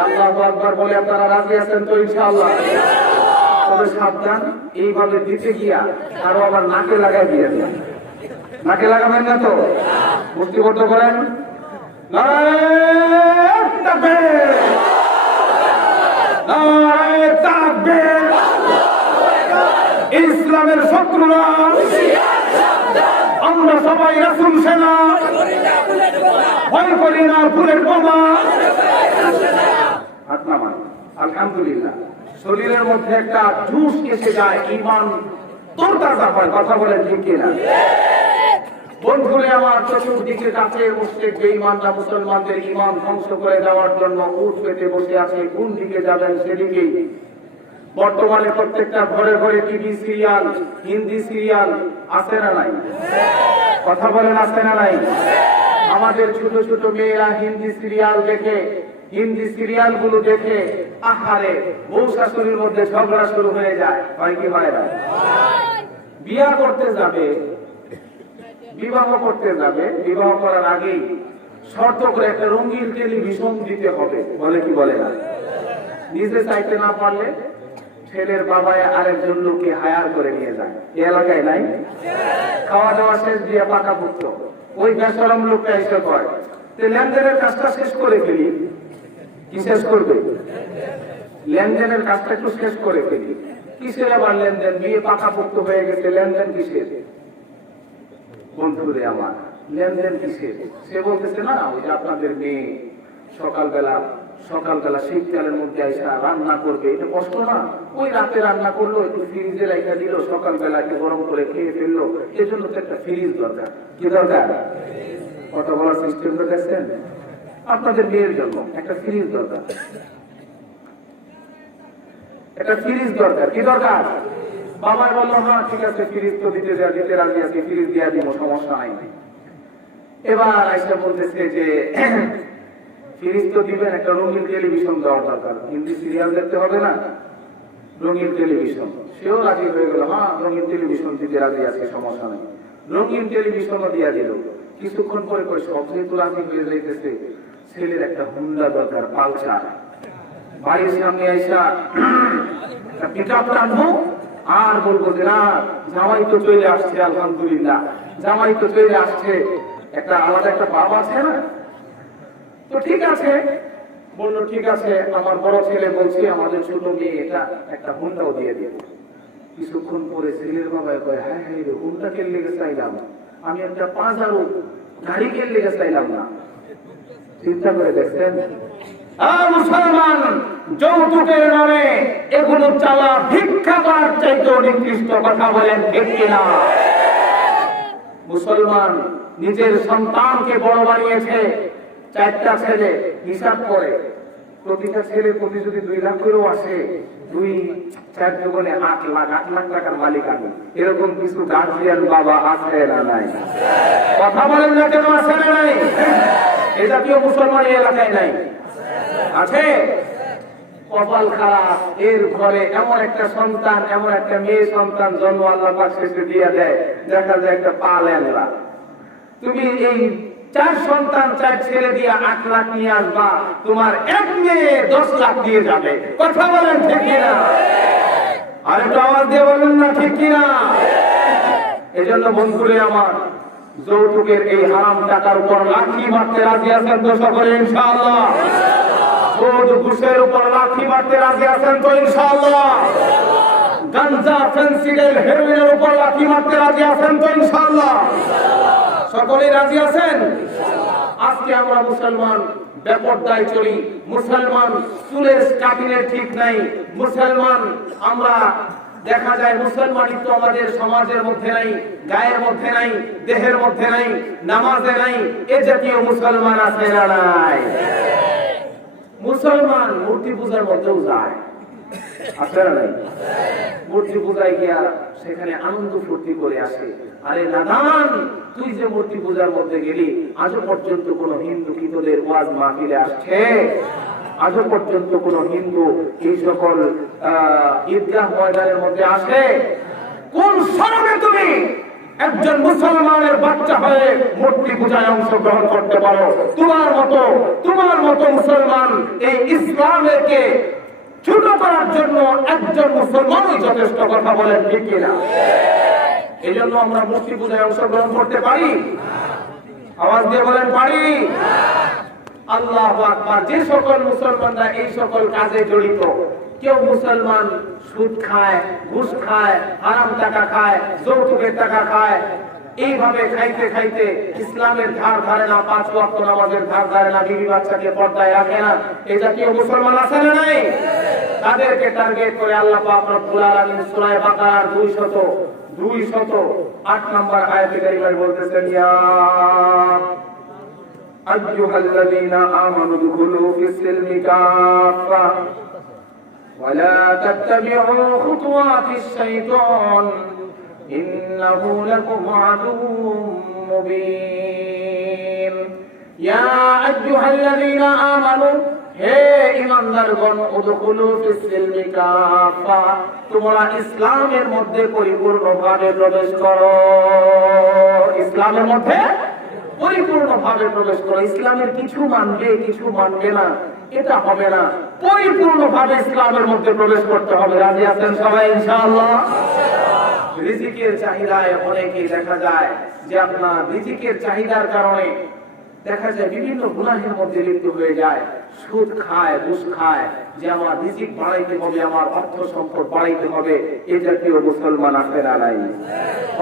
আল্লাহু আকবার বলে আপনারা রাজি আছেন তো ইনশাআল্লাহ? তবে সাবধান, এইভাবে দিতে গিয়া আরো আবার নাকে লাগাই দিয়েন। নাকে লাগাবেন না তো? মুষ্টিবদ্ধ করেন। নারায়ে তাকবীর, নারায়ে তাকবীর। ইসলামের শত্রুরা আমরা সবাই রাসূল সেনা, ভয় করি না বুলেট বোমা। হাত নামান। আলহামদুলিল্লাহ, শরীরের মধ্যে একটা জোশ এসে যায়, ঈমান তোরতাজা হয়। কথা বলেন ঠিক কিনা? বন্ধুরে আমার, চতুর্দিকে কাছে বসে বেঈমানরা মুসলমানদের ঈমান ধ্বংস করে দেওয়ার জন্য উঠ পেতে বসে আছে। কোন দিকে যাবেন সেদিকেই। বর্তমানে প্রত্যেকটা ঘরে ঘরে টিভি সিরিয়াল, হিন্দি সিরিয়াল আছে না নাই? কথা বলেন, আছে না নাই? আমাদের ছোট ছোট মেয়েরা হিন্দি সিরিয়াল দেখে, হিন্দি সিরিয়াল গুলো দেখে আহারে বউ শাশুড়ির মধ্যে ঝগড়া শুরু হয়ে যায়। হয় কি হয় না? বিয়া করতে যাবে, বিবাহ করতে যাবে, বিবাহ করার আগেই শর্ত করে একটা রঙিন টেলিভিশন দিতে হবে। বলে কি বলে না? নিজে চাইতে না পারলে ছেলের বাবায় আরেকজন লোককে হায়ার করে নিয়ে যায়। এই এলাকায় নাই? খাওয়া দাওয়া শেষ দিয়ে পাকা পুত্র ওই বেসরম লোকটা এসে কয় লেনদেনের কাজটা শেষ করে ফেলি। কি শেষ করবে? লেনদেনের কাজটা একটু শেষ করে ফেলি। কিসের আবার লেনদেন? বিয়ে পাকা পুক্ত হয়ে গেছে, লেনদেন কিসের? বন্ধুরে আমার, লেনদেন কিসের? সে বলতেছে না ওই যে আপনাদের মেয়ে সকালবেলা শীতকালের মধ্যে এসে রান্না করবে, এটা কষ্ট না? ওই রাতে রান্না করলো, একটু ফ্রিজে রাখা দিল, সকালবেলা একটু গরম করে খেয়ে ফেললো। এজন্য তো একটা ফ্রিজ দরকার। কি দরকার? কথা বলার সিস্টেম তো দেখছেন? আপনাদের মেয়ের জন্য একটা ফ্রিজ দরকার, একটা ফ্রিজ দরকার। কি দরকার? বাবা বললো হ্যাঁ ঠিক আছে, ফ্রিজ তো দিতে রাজি আছি, ফ্রিজ দিয়ে দিব, সমস্যা নাই। এবার আইসা বলতেছে যে ফ্রিজ তো দিবেন, একটা রঙিন টেলিভিশন দেওয়ার দরকার। হিন্দি সিরিয়াল দেখতে হবে না, রঙিন টেলিভিশন। সেও রাজি হয়ে গেল, হ্যাঁ রঙিন টেলিভিশন দিতে রাজি আছে, সমস্যা নেই। রঙিন টেলিভিশনও দিয়া দিল। কিছুক্ষণ পরে সব যেহেতু রাজি হয়ে যাইতেছে, ছেলের একটা হুন্ডা দরকার, পালসার। বাড়ির সামনে আইসা পিক আপ টানবো আর বলবো যে না জামাই তো চলে আসছে, আলহামদুলিল্লাহ জামাই তো চলে আসছে, একটা আলাদা একটা বাপ আছে না, তো ঠিক আছে। বললো ঠিক আছে, আমার বড় ছেলে বলছে আমাদের ছোট মেয়ে এটা একটা হুন্ডাও দিয়ে দিয়ে। কিছুক্ষণ পরে ছেলের বাবা কয় হ্যাঁ হ্যাঁ রে, হুন্ডা কে লেগে চাইলাম, আমি একটা 5,000 গাড়ি কে লেগে চাইলাম না। চিন্তা করে দেখছেন? মুসলমান যৌতুকের নামে এগুলো চালা ভিক্ষা করার চাইতে নিকৃষ্ট। কথা বলেন ঠিক কিনা? মুসলমান নিজের সন্তানকে বড় বানিয়েছে, 4টা ছেলে, হিসাব করে প্রতিটা ছেলের প্রতি যদি 2 লাখ করেও আসে, 2-4 জীবনে 8 লাখ টাকার মালিক আমি। এরকম কিছু গার্জিয়ান বাবা আছে না নাই? কথা বলেন না কেন? আছে না নাই? এ জাতীয় মুসলমান এই এলাকায় নাই? আছে। কপাল খারাপ, এর ঘরে এমন একটা সন্তান, এমন একটা মেয়ে সন্তান জন্ম আল্লাহ পাক শেষে দিয়ে দেয়, দেখা যায় একটা পা ল্যাংড়া। তুমি এই 4 সন্তান 4 ছেলে দিয়ে 8 লাখ নিয়ে আসবা, তোমার এক মেয়ে 10 লাখ দিয়ে যাবে। কথা বলেন ঠিক কিনা? আর একটু আওয়াজ দিয়ে বলেন না ঠিক কিনা? এজন্য বন্ধুরে আমার, যৌতুকের এই হারাম টাকার উপর লাঠি মারতে রাজি আছেন তো সকলে ইনশাআল্লাহ? সুদ ঘুষের উপর লাঠি মারতে রাজি আছেন তো ইনশাআল্লাহ? গাঞ্জা, ফেন্সিডিল, হেরোইনের উপর লাঠি মারতে রাজি আছেন তো ইনশাআল্লাহ? সকলেই রাজি আছেন? আজকে আমরা মুসলমান বেপরদায় চলি, মুসলমান চুলের কাটিনের ঠিক নাই, মুসলমান আমরা দেখা যায় মুসলমানিত্ব আমাদের সমাজের মধ্যে নাই, গায়ের মধ্যে নাই, দেহের মধ্যে নাই, নামাজে নাই। এ জাতীয় মুসলমান আছে না নাই? মুসলমান মূর্তি পূজার মধ্যেও যায়, আছে না নাই? মূর্তি পূজায় গিয়া সেখানে আনন্দ ফুর্তি করে আসে। আরে নাদান, তুই যে মূর্তি পূজার মধ্যে গেলি, আজও পর্যন্ত কোন হিন্দু কি তোদের ওয়াজ মাহফিলে আসছে? আজও পর্যন্ত কোন হিন্দু এই সকল ঈদগাহ ময়দানের মধ্যে আসে? কোন শরমে তুমি একজন মুসলমানের বাচ্চা হয়ে মূর্তি পূজায় অংশগ্রহণ করতে পারো? তোমার মতো মুসলমান এই ইসলামকে ছোট করার জন্য একজন মুসলমানই যথেষ্ট। কথা বলেন ঠিক কিনা? এই জন্য আমরা মূর্তি পূজায় অংশগ্রহণ করতে পারি? আওয়াজ দিয়ে বলেন পারি? আল্লাহু আকবার। যে সকল মুসলমানরা এই সকল কাজে জড়িত, কেউ মুসলমান সুদ খায়, ঘুষ খায়, হারাম টাকা খায়, যৌতুকের টাকা খায়, এইভাবে খাইতে খাইতে ইসলামের ধার ধারে না, 5 ওয়াক্ত নামাজের ধার ধারে না, বিবি বাচ্চাকে পর্দায় রাখে না, এই জাতীয় মুসলমান আছে না নাই? তাদেরকে টার্গেট করে আল্লাহ পাক রব্বুল আলামিন সূরা বাকারার 208 নম্বর আয়াতে কারিমায় বলতেছেন, ইয়া আইয়ুহাল্লাযীনা আমানু দুখুলু ফিস-সিলমি কাফা ওয়া লা তাত্তাবি'উ খুতুওয়াতিশ শাইতান ইন্নাহু লাকুম আদুউম মুবিন। ইয়া আইয়ুহাল্লাযীনা আমানু, হে ঈমানদারগণ, উদখুলু ফিস-সিলমি কাফা, তোমরা ইসলামের মধ্যে পরিপূর্ণভাবে প্রবেশ করো। ইসলামের মধ্যে পরিপূর্ণভাবে প্রবেশ করো। ইসলামের কিছু মানবে কিছু মানবে না, এটা হবে না। পরিপূর্ণভাবে ইসলামের মধ্যে প্রবেশ করতে হবে। রাজি আছেন সবাই ইনশাআল্লাহ? রিজিকের চাহিদায় অনেকেই দেখা যায় যে আপনার রিজিকের চাহিদার কারণে দেখা যায় বিভিন্ন গুনাহের মধ্যে লিপ্ত হয়ে যায়। সুদ খায়, ঘুষ খায়, যে আমার রিজিক বাড়াইতে হবে, আমার অর্থ সম্পদ বাড়াইতে হবে, এই জাতীয় মুসলমান আছে না নাই?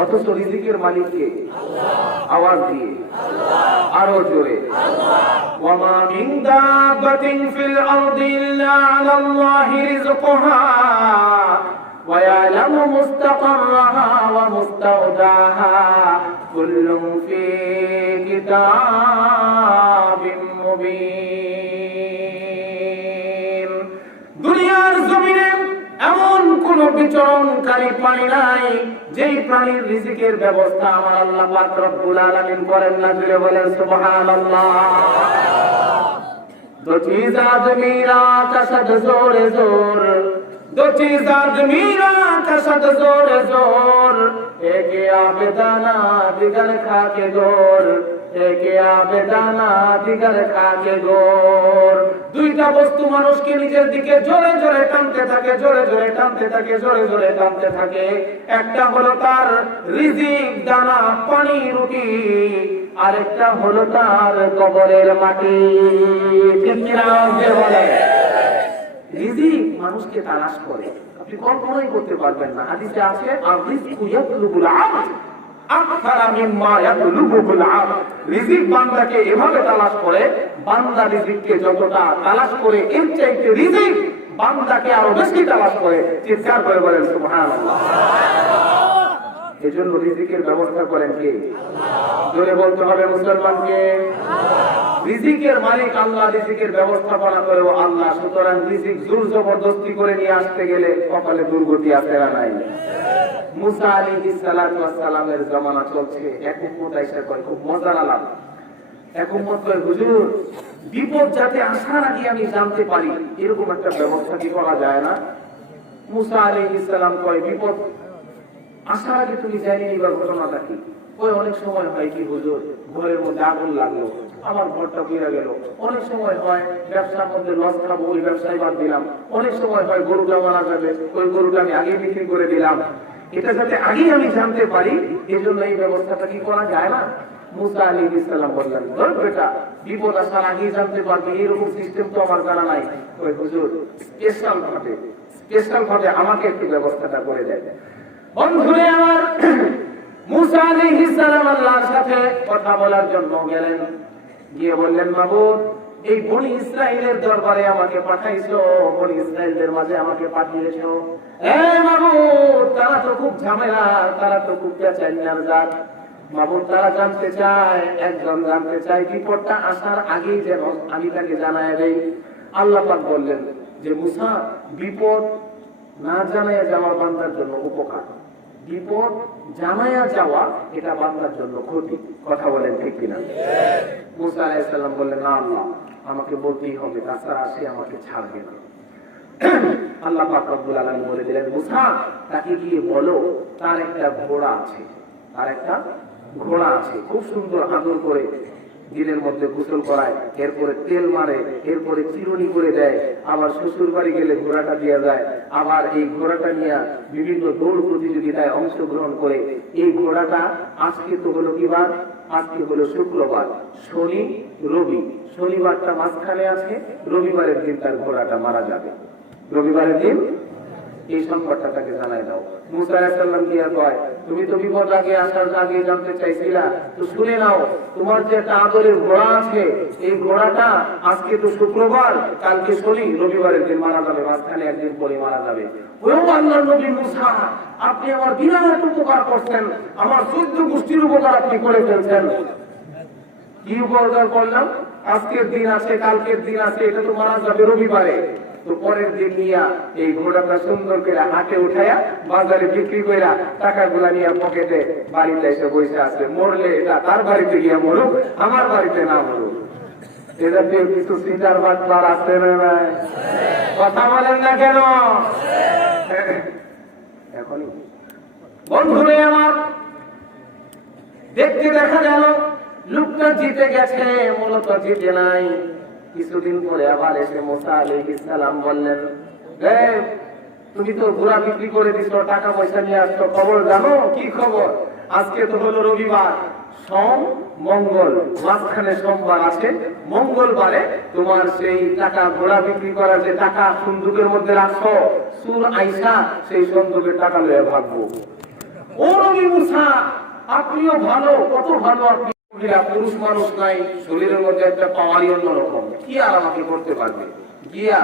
অথচ রিজিকের মালিককে আওয়াজ দিয়ে আরো জোরে, ওয়া মা মিন দাব্বাতিন ফিল আরদি ইল্লা আলাল্লাহি রিজকুহা ওয়া ইয়ালামু মুস্তাকাররাহা ওয়া মুস্তাওদাহা কুল্লুন ফি কিতাবিম মুবিন। দুনিয়ার জমিনে এমন কোন বিচরণকারী প্রাণী নাই যেই প্রাণীর রিজিকের ব্যবস্থা আমার আল্লাহ পাক রব্বুল আলামিন করেন না। জুড়ে বলেন সুবহানাল্লাহ। दो चीज आदमी रात सद जोर जोर, दो चीज आदमी रात सद जोर जोर, एक आबेदाना दिगर खा के गोर, एक आबेदाना दिगर खा के गोर। দুইটা বস্তু মানুষকে নিজের দিকে জোরে জোরে টানতে থাকে, জোরে জোরে টানতে থাকে, জোরে জোরে টানতে থাকে। একটা হলো তার রিজিক, দানা, পানি, রুটি, আরেকটা হলো তার কবরের মাটি। ঠিক কিনা বলে? রিজিক মানুষকে তালাশ করে, আপনি কল্পনাই করতে পারবেন না। হাদিসে আছে, আর রিজকু ইয়াতলুবুল আবদ আকসারা মিম্মা ইয়াতলুবুল আবদ। রিজিক বান্দাকে এভাবে তালাশ করে, বান্দা রিজিককে যতটা তালাশ করে এর চাইতে রিজিক বান্দাকে আরো বেশি তালাশ করে। চিৎকার করে বলেন সুবহানাল্লাহ। এজন্য রিজিকের ব্যবস্থা করেন কে? জোরে বলতে হবে মুসলমানকে। রিজিকের মালিক আল্লাহ, রিজিকের ব্যবস্থাপনা করেও আল্লাহ। সুতরাং রিজিক জোর জবরদস্তি করে নিয়ে আসতে গেলে কপালে দুর্গতি আছে না নাই? মুসা আলাইহিস সালাতু ওয়াস সালামের জামানা চলছে। এক উম্মত আইসা কয়, খুব মজার আলাপ। এক উম্মত কয়, হুজুর, বিপদ যাতে আসার আগে আমি জানতে পারি এরকম একটা ব্যবস্থা কি করা যায় না? মুসা আলাইহিস সালাম কয়, বিপদ আসার আগে তুমি জানি এবার ঘটনাটা কি? ওই অনেক সময় হয় কি হুজুর, ঘরের মধ্যে আগুন লাগলো, আমার ঘরটা পুড়ে গেল। অনেক সময় হয় ব্যবসার মধ্যে লস খাবো, ওই ব্যবসায় বাদ দিলাম। অনেক সময় হয় গরুটা মারা যাবে, ওই গরুটা আমি আগে বিক্রি করে দিলাম। এটা যাতে আগেই আমি জানতে পারি, এই জন্য এই ব্যবস্থাটা কি করা যায় না? মুসা আলাইহিস সালাম বললেন, ধর বেটা, বিপদ আসার আগেই জানতে পারবি এরকম সিস্টেম তো আমার জানা নাই। ওই হুজুর, স্পেশাল ভাবে আমাকে একটু ব্যবস্থাটা করে দেয়। বন্ধুরে আমার, মুসা আলাইহিস সালাম আল্লাহর সাথে কথা বলার জন্য গেলেন। গিয়ে বললেন, মাবুদ, এই বনি ইসরাইলের দরবারে আমাকে পাঠাইছো, বনি ইসরাইলদের মাঝে আমাকে পাঠিয়েছো। মাবুদ, তারা তো খুব ঝামেলা, তারা তো খুব পেঁচাইনার জাত। মাবুদ, তারা জানতে চায়, একজন জানতে চায় বিপদটা আসার আগেই যেন আমি তাকে জানায় দেই। আল্লাহ পাক বললেন যে, মুসা, বিপদ না জানাইয়া যাওয়া বান্দার জন্য উপকার, বিপদ জানাইয়া যাওয়া এটা বান্দার জন্য ক্ষতি। কথা বলেন ঠিক কিনা? মুসা আলাইহিস সালাম বললেন, না আল্লাহ, আমাকে বলতেই হবে, তাছাড়া সে আমাকে ছাড়বে না। আল্লাহ পাক রব্বুল আলামিন বলে দিলেন, মুসা, তাকে গিয়ে বলো তার একটা ঘোড়া আছে, তার একটা ঘোড়া আছে, খুব সুন্দর আদর করে দিনের মধ্যে গোসল করায়, এরপরে তেল মারে, এরপরে চিরুনি করে দেয়, আবার শ্বশুর বাড়ি গেলে ঘোড়াটা দিয়ে যায়, আবার এই ঘোড়াটা নিয়ে বিভিন্ন দৌড় প্রতিযোগিতায় অংশগ্রহণ করে। এই ঘোড়াটা আজকে তো হলো কি বার? আজকে হলো শুক্রবার, শনি, রবি, শনিবারটা মাঝখানে আছে, রবিবারের দিন তার ঘোড়াটা মারা যাবে। রবিবারের দিন এই সংবাদটা তাকে জানাই দাও। মুসা আলাইহিস সালাম কি আর কয়, তুমি তো বিপদ আগে আসার আগে জানতে চাইছিলা, তো শুনে নাও, তোমার যে একটা আদরের ঘোড়া আছে, এই ঘোড়াটা আজকে তো শুক্রবার, কালকে শনি, রবিবারের দিন মারা যাবে, মাঝখানে একদিন পরে মারা যাবে। ও আল্লাহর নবী মুসা, আপনি আমার বিরাট উপকার করছেন, আমার 14 গোষ্ঠীর উপকার আপনি করে ফেলছেন। কি উপকার করলাম? আজকের দিন আছে, কালকের দিন আছে, এটা তো মারা যাবে রবিবারে, তো পরের দিন নিয়া এই ঘোড়াটা সুন্দর করে হাতে উঠাইয়া বাজারে বিক্রি কইরা টাকাগুলা নিয়ে পকেটে বাড়িতে এসে বসে আছে। মরলে এটা তার বাড়িতে গিয়া মরুক, আমার বাড়িতে না মরুক। এটা দিয়ে কিছু চিন্তার বাটবার আছে না? কথা বলেন না কেন? এখনই বন্ধুরে আমার দেখতে দেখা গেল লোকটা জিতে গেছে, মূলত জিতে নাই। কিছুদিন পরে আবার এসে মুসা আলাইহিস সালাম বললেন, তুমি তো ঘোড়া বিক্রি করে দিছো, টাকা পয়সা নিয়ে আসছো, খবর জানো? কি খবর? আজকে তো হলো রবিবার, সোম মঙ্গল, মাঝখানে সোমবার আছে, মঙ্গলবারে তোমার সেই টাকা, ঘোড়া বিক্রি করার যে টাকা সন্দুকের মধ্যে রাখছো, সুর আইসা সেই সন্দুকের টাকা লয়ে ভাগবো। ও নবী মুসা, আপনিও ভালো, কত ভালো আপনি, পুরুষ মানুষ নাই, শরীরের মধ্যে একটা পাওয়ারই অন্যরকম, কি আর আমাকে করতে পারবে? গিয়া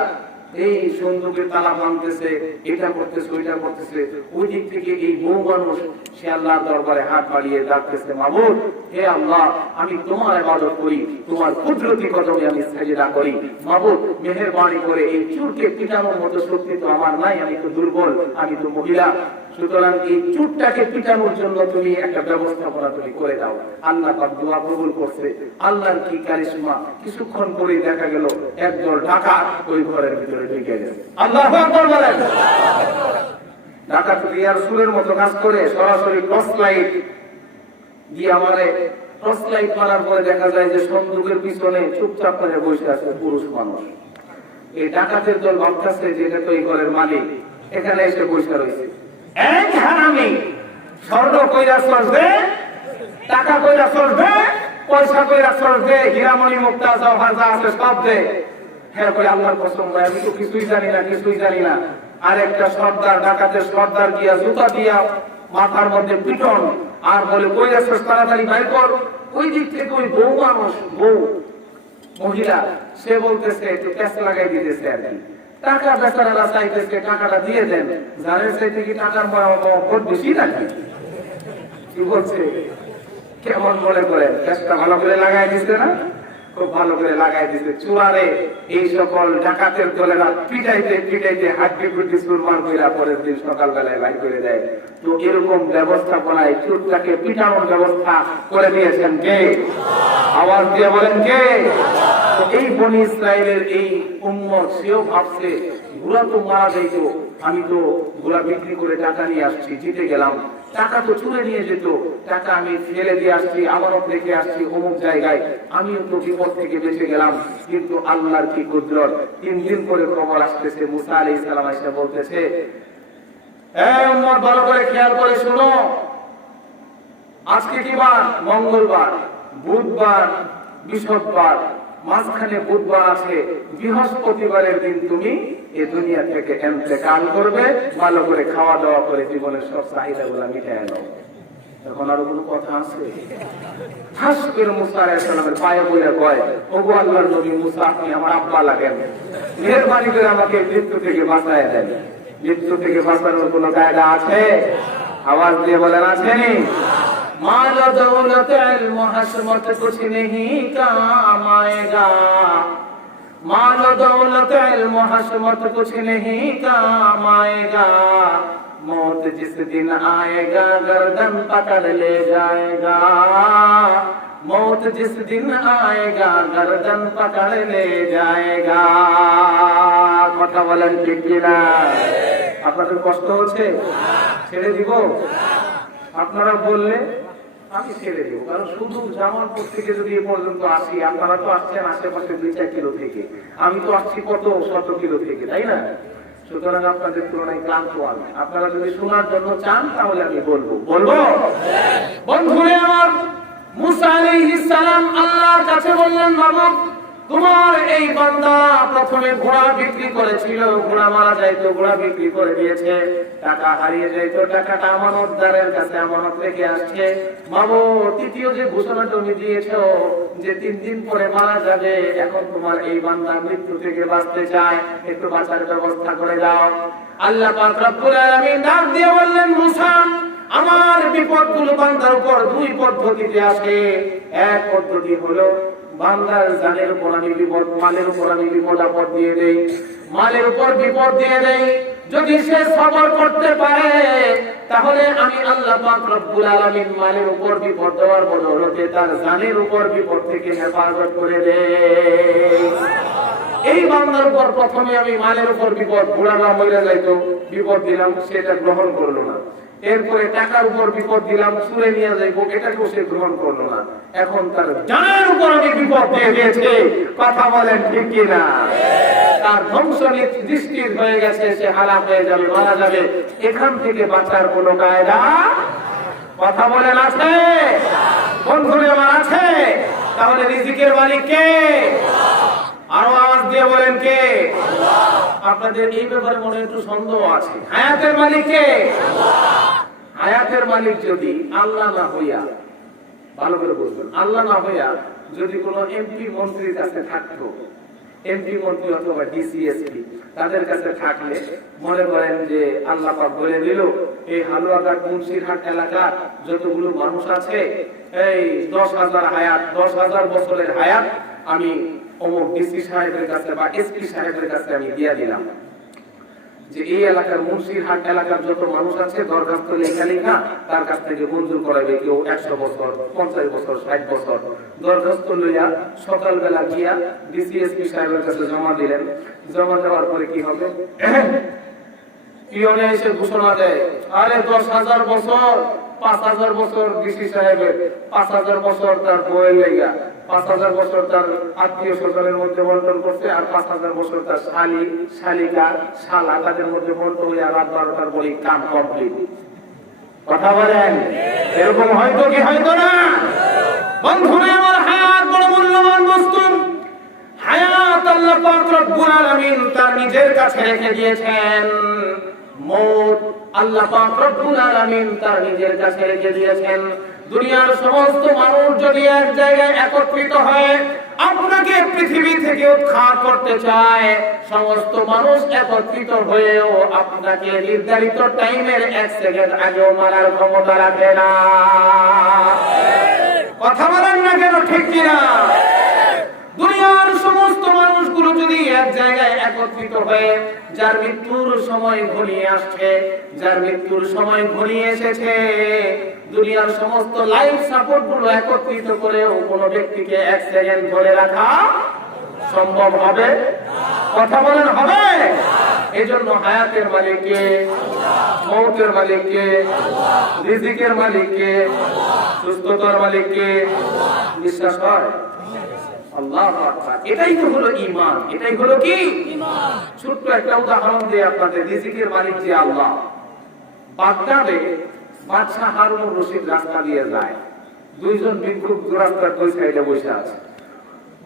এই সন্দুকের তালা ভাঙতেছে, এটা করতেছে, ওইটা করতেছে, ওই দিক থেকে এই বউ মানুষ সে আল্লাহর দরবারে হাত বাড়িয়ে ডাকতেছে, মাবুদ, হে আল্লাহ, আমি তোমার ইবাদত করি, তোমার কুদরতি কদমে আমি সাজদা করি, মাবুদ মেহেরবানি করে এই চুরকে পিটানোর মতো শক্তি তো আমার নাই, আমি তো দুর্বল, আমি তো মহিলা, সুতরাং এই চুরটাকে পিটানোর জন্য তুমি একটা ব্যবস্থাপনা তুমি করে দাও। আল্লাহ পাক দোয়া কবুল করছে। আল্লাহর কি কারিশমা, কিছুক্ষণ পরেই দেখা গেল একদল ডাকাত ওই ঘরের ভিতরে ঢুকে গেছে। আল্লাহু আকবার বলেন। ডাকাত রিয়ার সুরের মতো কাজ করে সরাসরি টর্চ লাইট দিয়ে আমারে, টর্চ লাইট মারার পরে দেখা যায় যে সন্দুকের পিছনে চুপচাপ করে বসে আছে পুরুষ মানুষ। এই ডাকাতের দল ভাবতেছে যে এটা তো এই ঘরের মালিক, এখানে এসে বসে রয়েছে। এক হারামি, স্বর্ণ কইরা চলবে, টাকা কইরা চলবে, পয়সা কইরা চলবে, হীরামণি মুক্তা জওহর যা আছে সব দে। হ্যাঁ কই আল্লাহর কসম ভাই, আমি তো কিছুই জানি না, কিছুই জানি না। আর একটা সর্দার, ডাকাতের সর্দার গিয়া জুতা দিয়া মাথার মধ্যে পিটন, আর বলে কইরা তাড়াতাড়ি বাইর কর। ওই দিক থেকে ওই বউ মানুষ, বউ মহিলা, সে বলতেছে একটু ক্যাশ লাগাই দিতেছে আর কি, টাকা বেচারা চাইতেছে, টাকাটা দিয়ে দেন। যাদের চাইতে কি টাকার মহব্বত বেশি নাকি? কি বলছে? কেমন মনে করেন? ক্যাশটা ভালো করে লাগাই দিচ্ছে না? খুব ভালো করে লাগাই দিচ্ছে। চুরারে এই সকল ডাকাতের দলেরা পিটাইতে পিটাইতে হাড্ডি গুড্ডি চুরমার কইরা পরের দিন সকালবেলায় বাইর করে দেয়। তো এরকম ব্যবস্থাপনায় চুরটাকে পিটানোর ব্যবস্থা করে দিয়েছেন কে? আওয়াজ দিয়ে বলেন কে? এই বনি ইসরায়েলের এই উম্মত, সেও ভাবছে ঘোড়া তো মারা যাইতো, আমি তো ঘোড়া বিক্রি করে টাকা নিয়ে আসছি, জিতে গেলাম, টাকা তো চুরে নিয়ে যেত, টাকা আমি ফেলে দিয়ে আসছি, আমানত রেখে আসছি অমুক জায়গায়, আমিও তো বিপদ থেকে বেঁচে গেলাম। কিন্তু আল্লাহর কি কুদরত, 3 দিন পরে খবর আসতেছে, মুসা আলাইহিস সালাম এসে বলতেছে, এই উম্মত ভালো করে খেয়াল করে শোনো, আজকে কি বার? মঙ্গলবার, বুধবার, বৃহস্পতিবার, মাঝখানে বুধবার আছে, বৃহস্পতিবারের দিন তুমি এ দুনিয়া থেকে ইন্তেকাল করবে, ভালো করে খাওয়া দাওয়া করে জীবনের সব চাহিদা গুলা মিটায় নাও। এখন আরো কোনো কথা আছে? ঠাস করে মুসা আলাইহিস সালামের পায়ে পড়ে কয়, ওগো আল্লাহর নবী মুসা, আপনি আমার আব্বা লাগেন, মেহেরবানি করে আমাকে মৃত্যু থেকে বাঁচায় দেন। মৃত্যু থেকে বাঁচানোর কোনো কায়দা আছে? আওয়াজ দিয়ে বলেন, আসেনি? माल दौलत इल्म हशमत कुछ नहीं काम आएगा, माल दौलत इल्म हशमत कुछ नहीं काम आएगा, मौत जिस दिन आएगा गर्दन पकड़ ले जाएगा, मौत जिस दिन आएगा गर्दन पकड़ ले जाएगा। কথা বলেন ঠিক কিনা? আপনাদের কষ্ট হচ্ছে? ছেড়ে দিব? আপনারা বললে আমি ছেড়ে দেবো, কারণ শুধু জামালপুর থেকে যদি এ পর্যন্ত আসি, আপনারা তো আসছেন আশেপাশে 2-4 কিলো থেকে, আমি তো আসছি কত শত কিলো থেকে, তাই না? সুতরাং আপনাদের তুলনায় ক্লান্ত আমি। আপনারা যদি শোনার জন্য চান তাহলে আমি বলবো। বন্ধুরে আমার, মুসা আলাইহিস সালাম আল্লাহর কাছে বললেন, মাবুদ তোমার এই বান্দা প্রথমে ঘোড়া বিক্রি করেছিল, ঘোড়া মারা যাইতো, ঘোড়া বিক্রি করে দিয়েছে, টাকা হারিয়ে যাইতো, টাকাটা আমানতদারের কাছে আমানত রেখে আসছে। বাবু, তৃতীয় যে ঘোষণা তুমি দিয়েছো যে 3 দিন পরে মারা যাবে, এখন তোমার এই বান্দা মৃত্যু থেকে বাঁচতে চায়, একটু বাঁচার ব্যবস্থা করে দাও। আল্লাহ পাক রব্বুল আলামিন ডাক দিয়ে বললেন, মুসা, আমার বিপদগুলো বান্দার উপর 2 পদ্ধতিতে আসে। এক পদ্ধতি হলো বান্দার জানের উপর আমি বিপদ, মালের উপর আমি বিপদ আপদ দিয়ে দেই, মালের উপর বিপদ দিয়ে দেই। যদি সে সবর করতে পারে তাহলে আমি আল্লাহ পাক রব্বুল আলামিন মালের উপর বিপদ দেওয়ার বদৌলতে তার জানের উপর বিপদ থেকে হেফাজত করে দেই। এই বান্দার উপর প্রথমে আমি মালের উপর বিপদ, ঘোড়া না মরে যাইতো, বিপদ দিলাম, সেটা গ্রহণ করলো না। এরপরে টাকার উপর বিপদ দিলাম, চুরে নিয়ে যাইবো, এটাকেও সে গ্রহণ করলো না। এখন তার জানের উপর আমি বিপদ দিয়ে দিয়েছে, কথা বলেন ঠিক কিনা? তার ধ্বংস দৃষ্টির হয়ে গেছে, সে হালাক হয়ে যাবে, মারা যাবে। এখান থেকে বাঁচার কোনো কায়দা, কথা বলেন, আছে? বন্ধুরে আমার আছে? তাহলে রিজিকের মালিক কে? আরো আওয়াজ দিয়ে বলেন কে? আপনাদের এই ব্যাপারে মনে একটু সন্দেহ আছে। হায়াতের মালিক কে? হায়াতের মালিক যদি আল্লাহ না হইয়া, ভালো করে বুঝবেন, আল্লাহ না হইয়া যদি কোনো এমপি মন্ত্রীর কাছে থাকতো, এমপি মন্ত্রী অথবা ডিসিএসপি তাদের কাছে থাকলে মনে করেন যে আল্লাহ পাক বলে দিল, এই হালুয়াঘাট মুন্সিরহাট এলাকার যতগুলো মানুষ আছে, এই 10,000 হায়াত, 10,000 বছরের হায়াত আমি অমুক ডিসি সাহেবের কাছে বা এসপি সাহেবের কাছে আমি দিয়ে দিলাম, যে এই এলাকার মুন্সিরহাট এলাকার যত মানুষ আছে দরখাস্ত লেখা লেখা তার কাছ থেকে মঞ্জুর করাবে। কেউ 100 বছর, 50 বছর, 60 বছর দরখাস্ত লইয়া সকালবেলা গিয়া ডিসিএসপি সাহেবের কাছে জমা দিলেন। জমা দেওয়ার পরে কি হবে? পিয়নে এসে ঘোষণা দেয়, আরে 10,000 বছর, 5,000 বছর ডিসি সাহেবের, 5,000 বছর তার বইয়ের লেগা, 5,000 বছর তার আত্মীয় স্বজনের মধ্যে বন্টন করছে, আর 5,000 বছর তার শালী, শালিকা, শালা তাদের মধ্যে বন্টন হয়ে রাত 12টার পরে কাম কমপ্লিট। কথা বলেন, এরকম হয়তো কি হয়তো না? বন্ধুরা আমার, হায়াত বড় মূল্যবান বস্তু। হায়াত আল্লাহ পাক রব্বুল আলামিন তার নিজের কাছে রেখে দিয়েছেন। মওত আল্লাহ পাক রব্বুল আলামিন তার নিজের কাছে রেখে দিয়েছেন। দুনিয়ার সমস্ত মানুষ যদি এক জায়গায় একত্রিত হয় আপনাকে পৃথিবী থেকে উৎখাত করতে চায়, সমস্ত মানুষ একত্রিত হয়েও আপনাকে নির্ধারিত টাইমের 1 সেকেন্ড আগেও মারার ক্ষমতা রাখে না। কথা বলেন না কেন, ঠিক কিনা? দুনিয়ার সমস্ত মানুষগুলো যদি এক জায়গায় একত্রিত হয়ে, যার মৃত্যুর সময় ঘনিয়ে আসছে, যার মৃত্যুর সময় ঘনিয়ে এসেছে, দুনিয়ার সমস্ত লাইফ সাপোর্ট গুলো একত্রিত করেও কোন ব্যক্তিকে 1 সেকেন্ড ধরে রাখা সম্ভব হবে? কথা বলেন, হবে? এজন্য হায়াতের মালিক কে? মওতের মালিক কে? রিজিকের মালিক কে? সুস্থতার মালিক কে? বিশ্বাস হয়? আল্লাহু আকবার। এটাই তো হলো ঈমান, এটাই হলো কি? ঈমান। ছোট্ট একটা উদাহরণ দিই আপনাদের। রিজিকের মালিক যে আল্লাহ। বাগদাদে বাদশা হারুনুর রশিদ রাস্তা দিয়ে যায়, 2 জন ভিক্ষুক রাস্তার 2 সাইডে বসে আছে।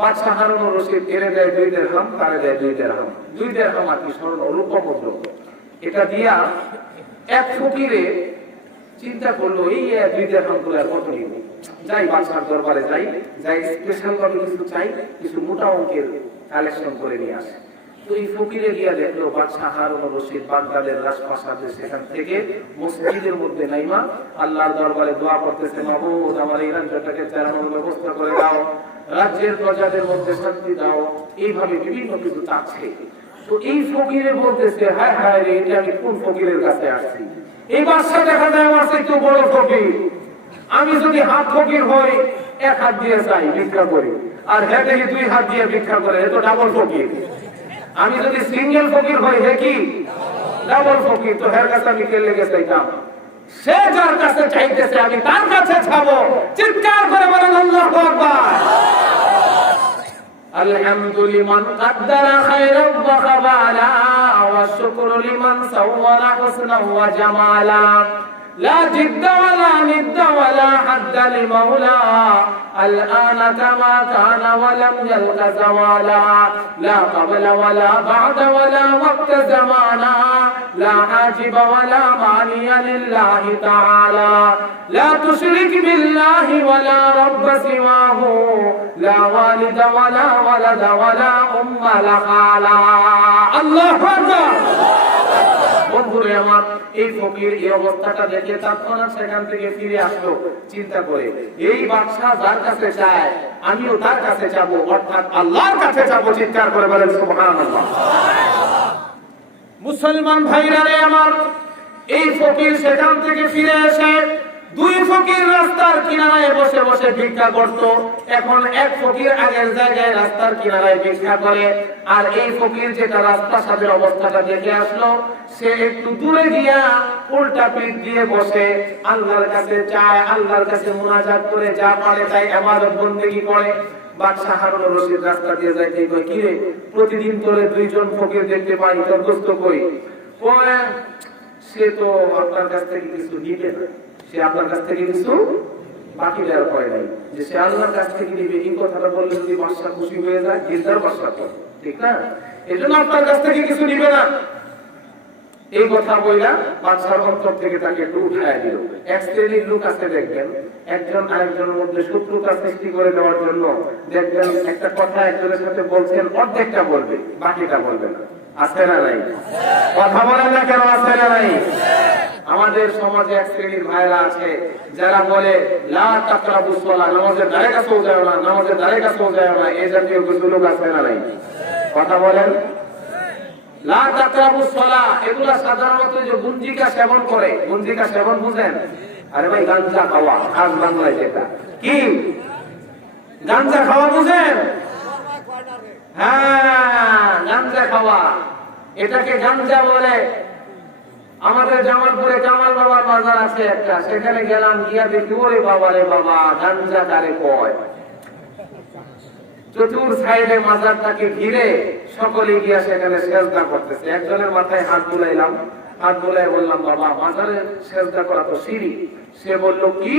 বাদশা হারুনুর রশিদ এরে দেয় 2 দিরহাম, তারে দেয় 2 দিরহাম। 2 দিরহাম আর কি স্বর্ণ রূপমুদ্র। এটা দিয়া এক ফকিরে চিন্তা করলো, এই 2 দিরহাম করে আর কত নিব, যাই বাদশার দরবারে যাই, যাই স্পেশাল ভাবে কিছু চাই, কিছু মোটা অঙ্কের কালেকশন করে নিয়ে আসে। তো এই ফকিরে গিয়া দেখলো বাদশা হারুনুর রশিদ বাগদাদের রাজপ্রাসাদে, সেখান থেকে মসজিদের মধ্যে নাইমা আল্লাহর দরবারে দোয়া করতেছে, মাবুদ আমার এই রাজ্যটাকে চালানোর ব্যবস্থা করে দাও, রাজ্যের প্রজাদের মধ্যে শান্তি দাও, এইভাবে বিভিন্ন কিছু চাচ্ছে। তো এই ফকিরে বলতেছে, হায় হায় রে, এটা আমি কোন ফকিরের কাছে আসছি? এই বাদশা দেখা যায় আমার একটু বড় ফকির, আমি যদি হাত ফকির হই 1 হাত দিয়ে চাই ভিক্ষা করি, আর হ্যাঁ দেখি 2 হাত দিয়ে ভিক্ষা করে, এ তো ডাবল ফকির। আমি যদি সিঙ্গেল ফকির হই, হে কি ডাবল ফকির, তো হের কাছে আমি কেলে গেছে চাইতাম। সে যার কাছে চাইতেছে আমি তার কাছে ছাবো। চিৎকার করে বলেন আল্লাহু আকবার। আলহামদু লিমান কাদ্দারা খায়রান ওয়া খাবালা ওয়া শুকরু লিমান সাওয়ারা হুসনান ওয়া জামালা। لا جد ولا ند ولا حد لمولى الآن كما كان ولم يلق زوالا لا قبل ولا بعد ولا وقت زمانا لا حاجب ولا مانع لله تعالى لا تشرك بالله ولا رب سواه لا والد ولا ولد ولا أم لا خالا الله أكبر বন্ধুরে আমার এই ফকির এই অবস্থাটা দেখে তৎক্ষণাৎ সেখান থেকে ফিরে আসলো চিন্তা করে এই বাদশা যার কাছে যায় আমিও তার কাছে যাব অর্থাৎ আল্লাহর কাছে যাব চিৎকার করে বলেন সুবহানাল্লাহ মুসলমান ভাইরা রে আমার এই ফকির সেখান থেকে ফিরে এসে দুই ফকির রাস্তার কিনারায় বসে বসে ভিক্ষা করত এখন এক ফকির আগের জায়গায় রাস্তার কিনারায় ভিক্ষা করে আর এই ফকির যেটা রাস্তার সাথে অবস্থাটা দেখে আসলো সে একটু দূরে গিয়া উল্টা পিঠ দিয়ে বসে আল্লাহর কাছে চায় আল্লাহর কাছে মুনাজাত করে যা পারে তাই ইবাদত বন্দেগী করে বাদশা হারুন রশিদ রাস্তা দিয়ে যাইতে কই কি রে প্রতিদিন তোরে দুইজন ফকির দেখতে পাই তোর দোস্ত কই সে তো আপনার কাছ থেকে কিছু নিবে না সে আপনার কাছ থেকে কিছু বাকি দেওয়ার পরে নাই যে সে আল্লাহর কাছ থেকে নিবে এই কথাটা বললে যদি বাদশা খুশি হয়ে যায় দিলদার বাদশা তো ঠিক না এজন্য আপনার কাছ থেকে কিছু নিবে না এই কথা বইলা বাদশার অন্তর থেকে তাকে একটু উঠায় দিল এক শ্রেণীর লোক আছে দেখবেন একজন আরেকজনের মধ্যে শত্রুতা সৃষ্টি করে দেওয়ার জন্য দেখবেন একটা কথা একজনের সাথে বলছেন অর্ধেকটা বলবে বাকিটা বলবে না আছে না নাই কথা বলেন না কেন আছে না নাই আমাদের সমাজে এক শ্রেণীর ভাইরা আছে যারা বলে লা তাকরাবুস সালাহ নামাজের ধারে কাছেও যায় না নামাজের ধারে কাছেও যায় না এই জাতীয় কিছু লোক আছে না নাই কথা বলেন লা তাকরাবুস সালাহ এগুলা সাধারণত যে গুঞ্জিকা সেবন করে গুঞ্জিকা সেবন বুঝেন আরে ভাই গাঞ্জা খাওয়া খাস বাংলায় যেটা কি গাঞ্জা খাওয়া বুঝেন হ্যাঁ গাঞ্জা খাওয়া এটাকে গাঞ্জা বলে আমাদের জামালপুরে কামাল বাবার বাজার আছে একটা সেখানে গেলাম গিয়া দেখি ওরে বাবা রে বাবা গাঞ্জা কারে কয় চতুর সাইডে মাজারটাকে ঘিরে সকলে গিয়া সেখানে সেজদা করতেছে একজনের মাথায় হাত বুলাইলাম হাত বুলাই বললাম বাবা মাজারে সেজদা করা তো শিরক সে বলল কি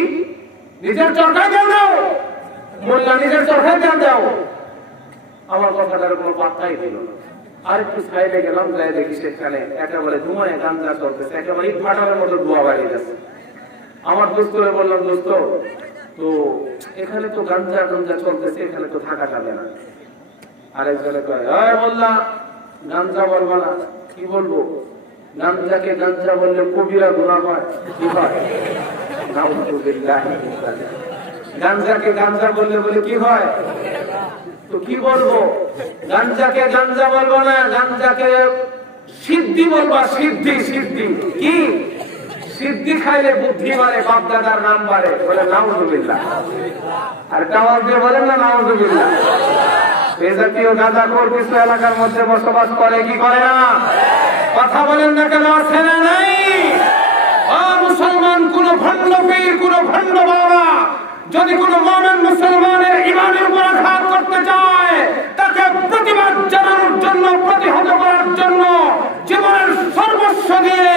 নিজের চরকায় দেন দাও মোল্লা নিজের চরকায় দেন দাও আমার কথাটার কোনো পাত্তাই দিল না আরেকটু সাইডে গেলাম যাই দেখি সেখানে একেবারে ধুমায় গাঞ্জা চলতেছে একেবারে ইট ফাটানোর মতো ধোয়া বাড়িয়ে যাচ্ছে আমার দোস্তরে বললাম দোস্ত তো এখানে তো গাঞ্জা গাঞ্জা চলতেছে এখানে তো থাকা যাবে না আরেকজনে কয় বললাম গাঞ্জা বলবো না কি বলবো গাঞ্জাকে গাঞ্জা বললে কবিরা গুনাহ হয় কি হয় গাঞ্জাকে গাঞ্জা বললে বলে কি হয় তো কি বলবো গাঞ্জাকে গাঞ্জা বলবো না গাঞ্জাকে সিদ্ধি বলবো সিদ্ধি সিদ্ধি কি সিদ্ধি খাইলে বুদ্ধি বাড়ে বাপ দাদার নাম বাড়ে বলে নাউজুবিল্লাহ আর কাওয়াজ দিয়ে বলেন না নাউজুবিল্লাহ এই জাতীয় গাঁজাখোর কিছু এলাকার মধ্যে বসবাস করে কি করে না কথা বলেন না কেন আছে না নাই মুসলমান কোন ভণ্ড পীর কোন ভণ্ড বাবা যদি কোন মুমিন মুসলমানের ঈমানের উপর আঘাত করতে চায় তাকে প্রতিবাদ জানানোর জন্য প্রতিহত করার জন্য জীবনের সর্বস্ব দিয়ে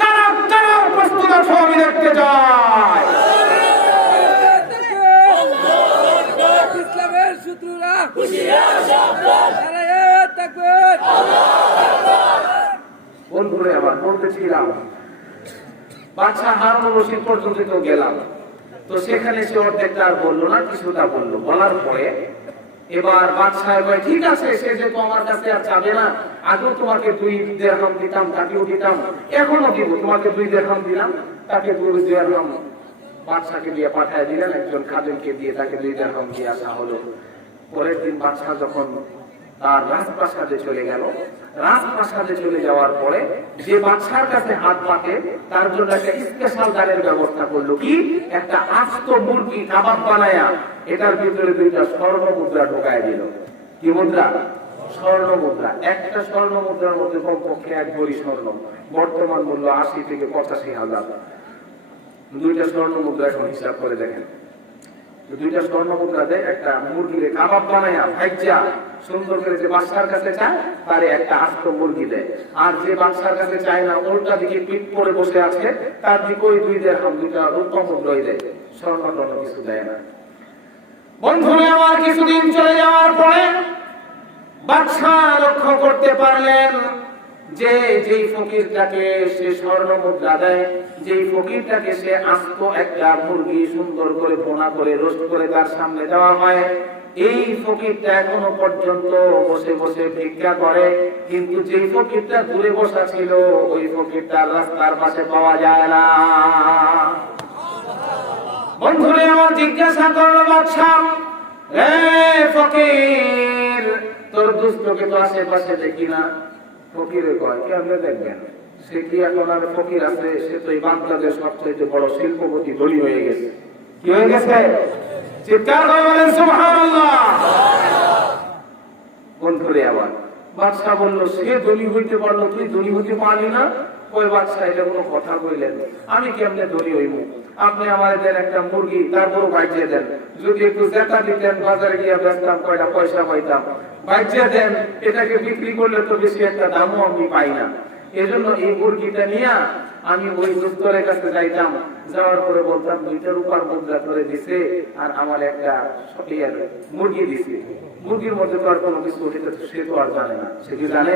কারা কারা প্রস্তুত আছে আমি দেখতে চাই ইসলামের শত্রুরা হুঁশিয়ার সাবধান নারায়ে তাকবীর বন্ধুরে আমার বলতেছিলাম বাদশা হারুন রশিদ পর্যন্ত তো গেলাম তো সেখানে সে অর্ধেকটা আর বললো না কিছুটা বললো বলার পরে এবার বাদশাহ বলে ঠিক আছে সে যে তোমার কাছে আর চাবে না আগেও তোমাকে 2 দিরহাম দিতাম তাকেও দিতাম এখনো দিব তোমাকে 2 দিরহাম দিলাম তাকে 2 দিরহাম বাদশাকে দিয়ে পাঠায় দিলেন একজন খাদেমকে দিয়ে তাকে 2 দিরহাম দিয়ে আসা হলো পরের দিন বাদশাহ যখন তার রাজপ্রাসাদে চলে গেল রাজপ্রাসাদে চলে যাওয়ার পরে যে বাদশার কাছে হাত পাতে তার জন্য একটা স্পেশাল দানের ব্যবস্থা করলো কি একটা আস্ত মুরগি কাবাব বানায়া এটার ভিতরে 2টা স্বর্ণ মুদ্রা ঢোকায় দিল কি মুদ্রা স্বর্ণ মুদ্রা একটা স্বর্ণ মুদ্রার মধ্যে কমপক্ষে 1 ভরি স্বর্ণ বর্তমান মূল্য 80 থেকে 85,000 2টা স্বর্ণ মুদ্রা এখন হিসাব করে দেখেন 2টা স্বর্ণ মুদ্রা দেয় একটা মুরগির কাবাব বানায়া ভাইজা সুন্দর করে যে বাদশার কাছে চায় তারে একটা আস্ত মুরগি দেয়, আর যে বাদশার কাছে চায় না উল্টা দিকে পিঠ করে বসে আছে তার দিকে ওই 2 দেড়হাম 2টা রূপা মুদ্রাই দেয়, স্বর্ণ কিছু দেয় না। বন্ধুরা আমার কিছুদিন চলে যাওয়ার পরে বাদশা লক্ষ্য করতে পারলেন যে যেই ফকিরটাকে সে স্বর্ণ মুদ্রা দেয়, যেই ফকিরটাকে সে আস্ত একটা মুরগি সুন্দর করে ভুনা করে রোস্ট করে তার সামনে দেওয়া হয়, এই ফকিরটা এখনো পর্যন্ত বসে বসে ভিক্ষা করে, কিন্তু যেই ফকিরটা দূরে বসা ছিল ওই ফকিরটা রাস্তার পাশে পাওয়া যায় না। বন্ধুরা আমার জিজ্ঞাসা করলো বাদশা, এ ফকির তোর দুস্থকে তো আশেপাশে দেখি না। ফকিরে কয়, কেমনে দেখবেন, সে কি এখন আর ফকির আছে? সে তো এই বাংলাদেশ সবচেয়ে বড় শিল্পপতি ধনী হয়ে গেছে। কি হয়ে গেছে? চিৎকার করে বলেন সুবহানাল্লাহ। বন্ধুরে আমার বাদশা বলল, সে ধনী হইতে পারলো, তুই ধনী হইতে পারলি না? ওই বাদশা এটা কোনো কথা কইলেন, আমি কেমনে ধনী হইব? আপনি আমাদের দেন একটা মুরগি, তারপরও বাইচিয়ে দেন, যদি একটু জেতা দিতেন বাজারে গিয়ে বেচতাম, কয়টা পয়সা পাইতাম। বাইচিয়ে দেন, এটাকে বিক্রি করলে তো বেশি একটা দামও আমি পাই না। এজন্য এই মুরগিটা নিয়ে আমি ওই দুস্তরের কাছে যাইতাম, যাওয়ার পরে বলতাম 2টা রূপার মুদ্রা করে দিছে আর আমার একটা মুরগি দিছে। মুরগির মধ্যে তো আর কোনো কিছু, সে তো আর জানে না। সে কি জানে?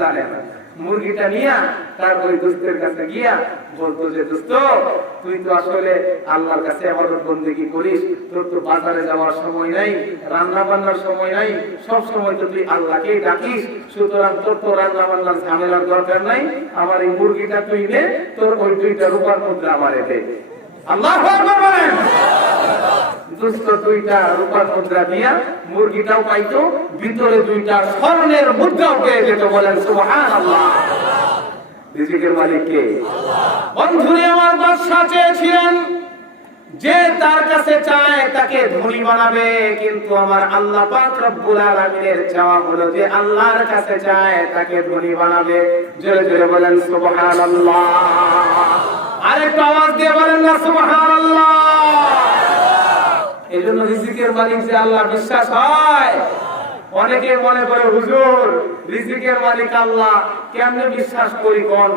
জানে না। মুরগিটা নিয়া তার ওই দোস্তের কাছে গিয়া বলতো যে, দোস্ত তুই তো আসলে আল্লাহর কাছে ইবাদত বন্দেগী করিস, তোর তো বাজারে যাওয়ার সময় নাই, রান্না বান্নার সময় নাই, সব সময় তো তুই আল্লাহকেই ডাকিস, সুতরাং তোর তো রান্না বান্নার ঝামেলার দরকার নাই, আমার এই মুরগিটা তুই নে, তোর ওই 2টা রূপার মুদ্রা আমারে দে। আল্লাহু আকবার বলেন। দুষ্ট 2টা রূপার মুদ্রা দিয়া মুরগিটাও পাইতো, ভিতরে 2টা স্বর্ণের মুদ্রাও পেয়ে যেত। বলেন সুবহানাল্লাহ। রিজিকের মালিক কে? বন্ধুরে আমার বাদশা চেয়েছিলেন যে তার কাছে চায় তাকে ধনী বানাবে, কিন্তু আমার আল্লাহ পাক রব্বুল আলামিনের চাওয়া হলো যে আল্লাহর কাছে চায় তাকে ধনী বানাবে। জোরে জোরে বলেন সুবহানাল্লাহ। আরেকটা আওয়াজ দিয়ে বলেন না সুবহানাল্লাহ। এজন্য রিজিকের মালিক যে আল্লাহ বিশ্বাস হয়। অনেকে মনে করে হুজুর রিজিকের মালিক আল্লাহ কেমনে বিশ্বাস করি কোন?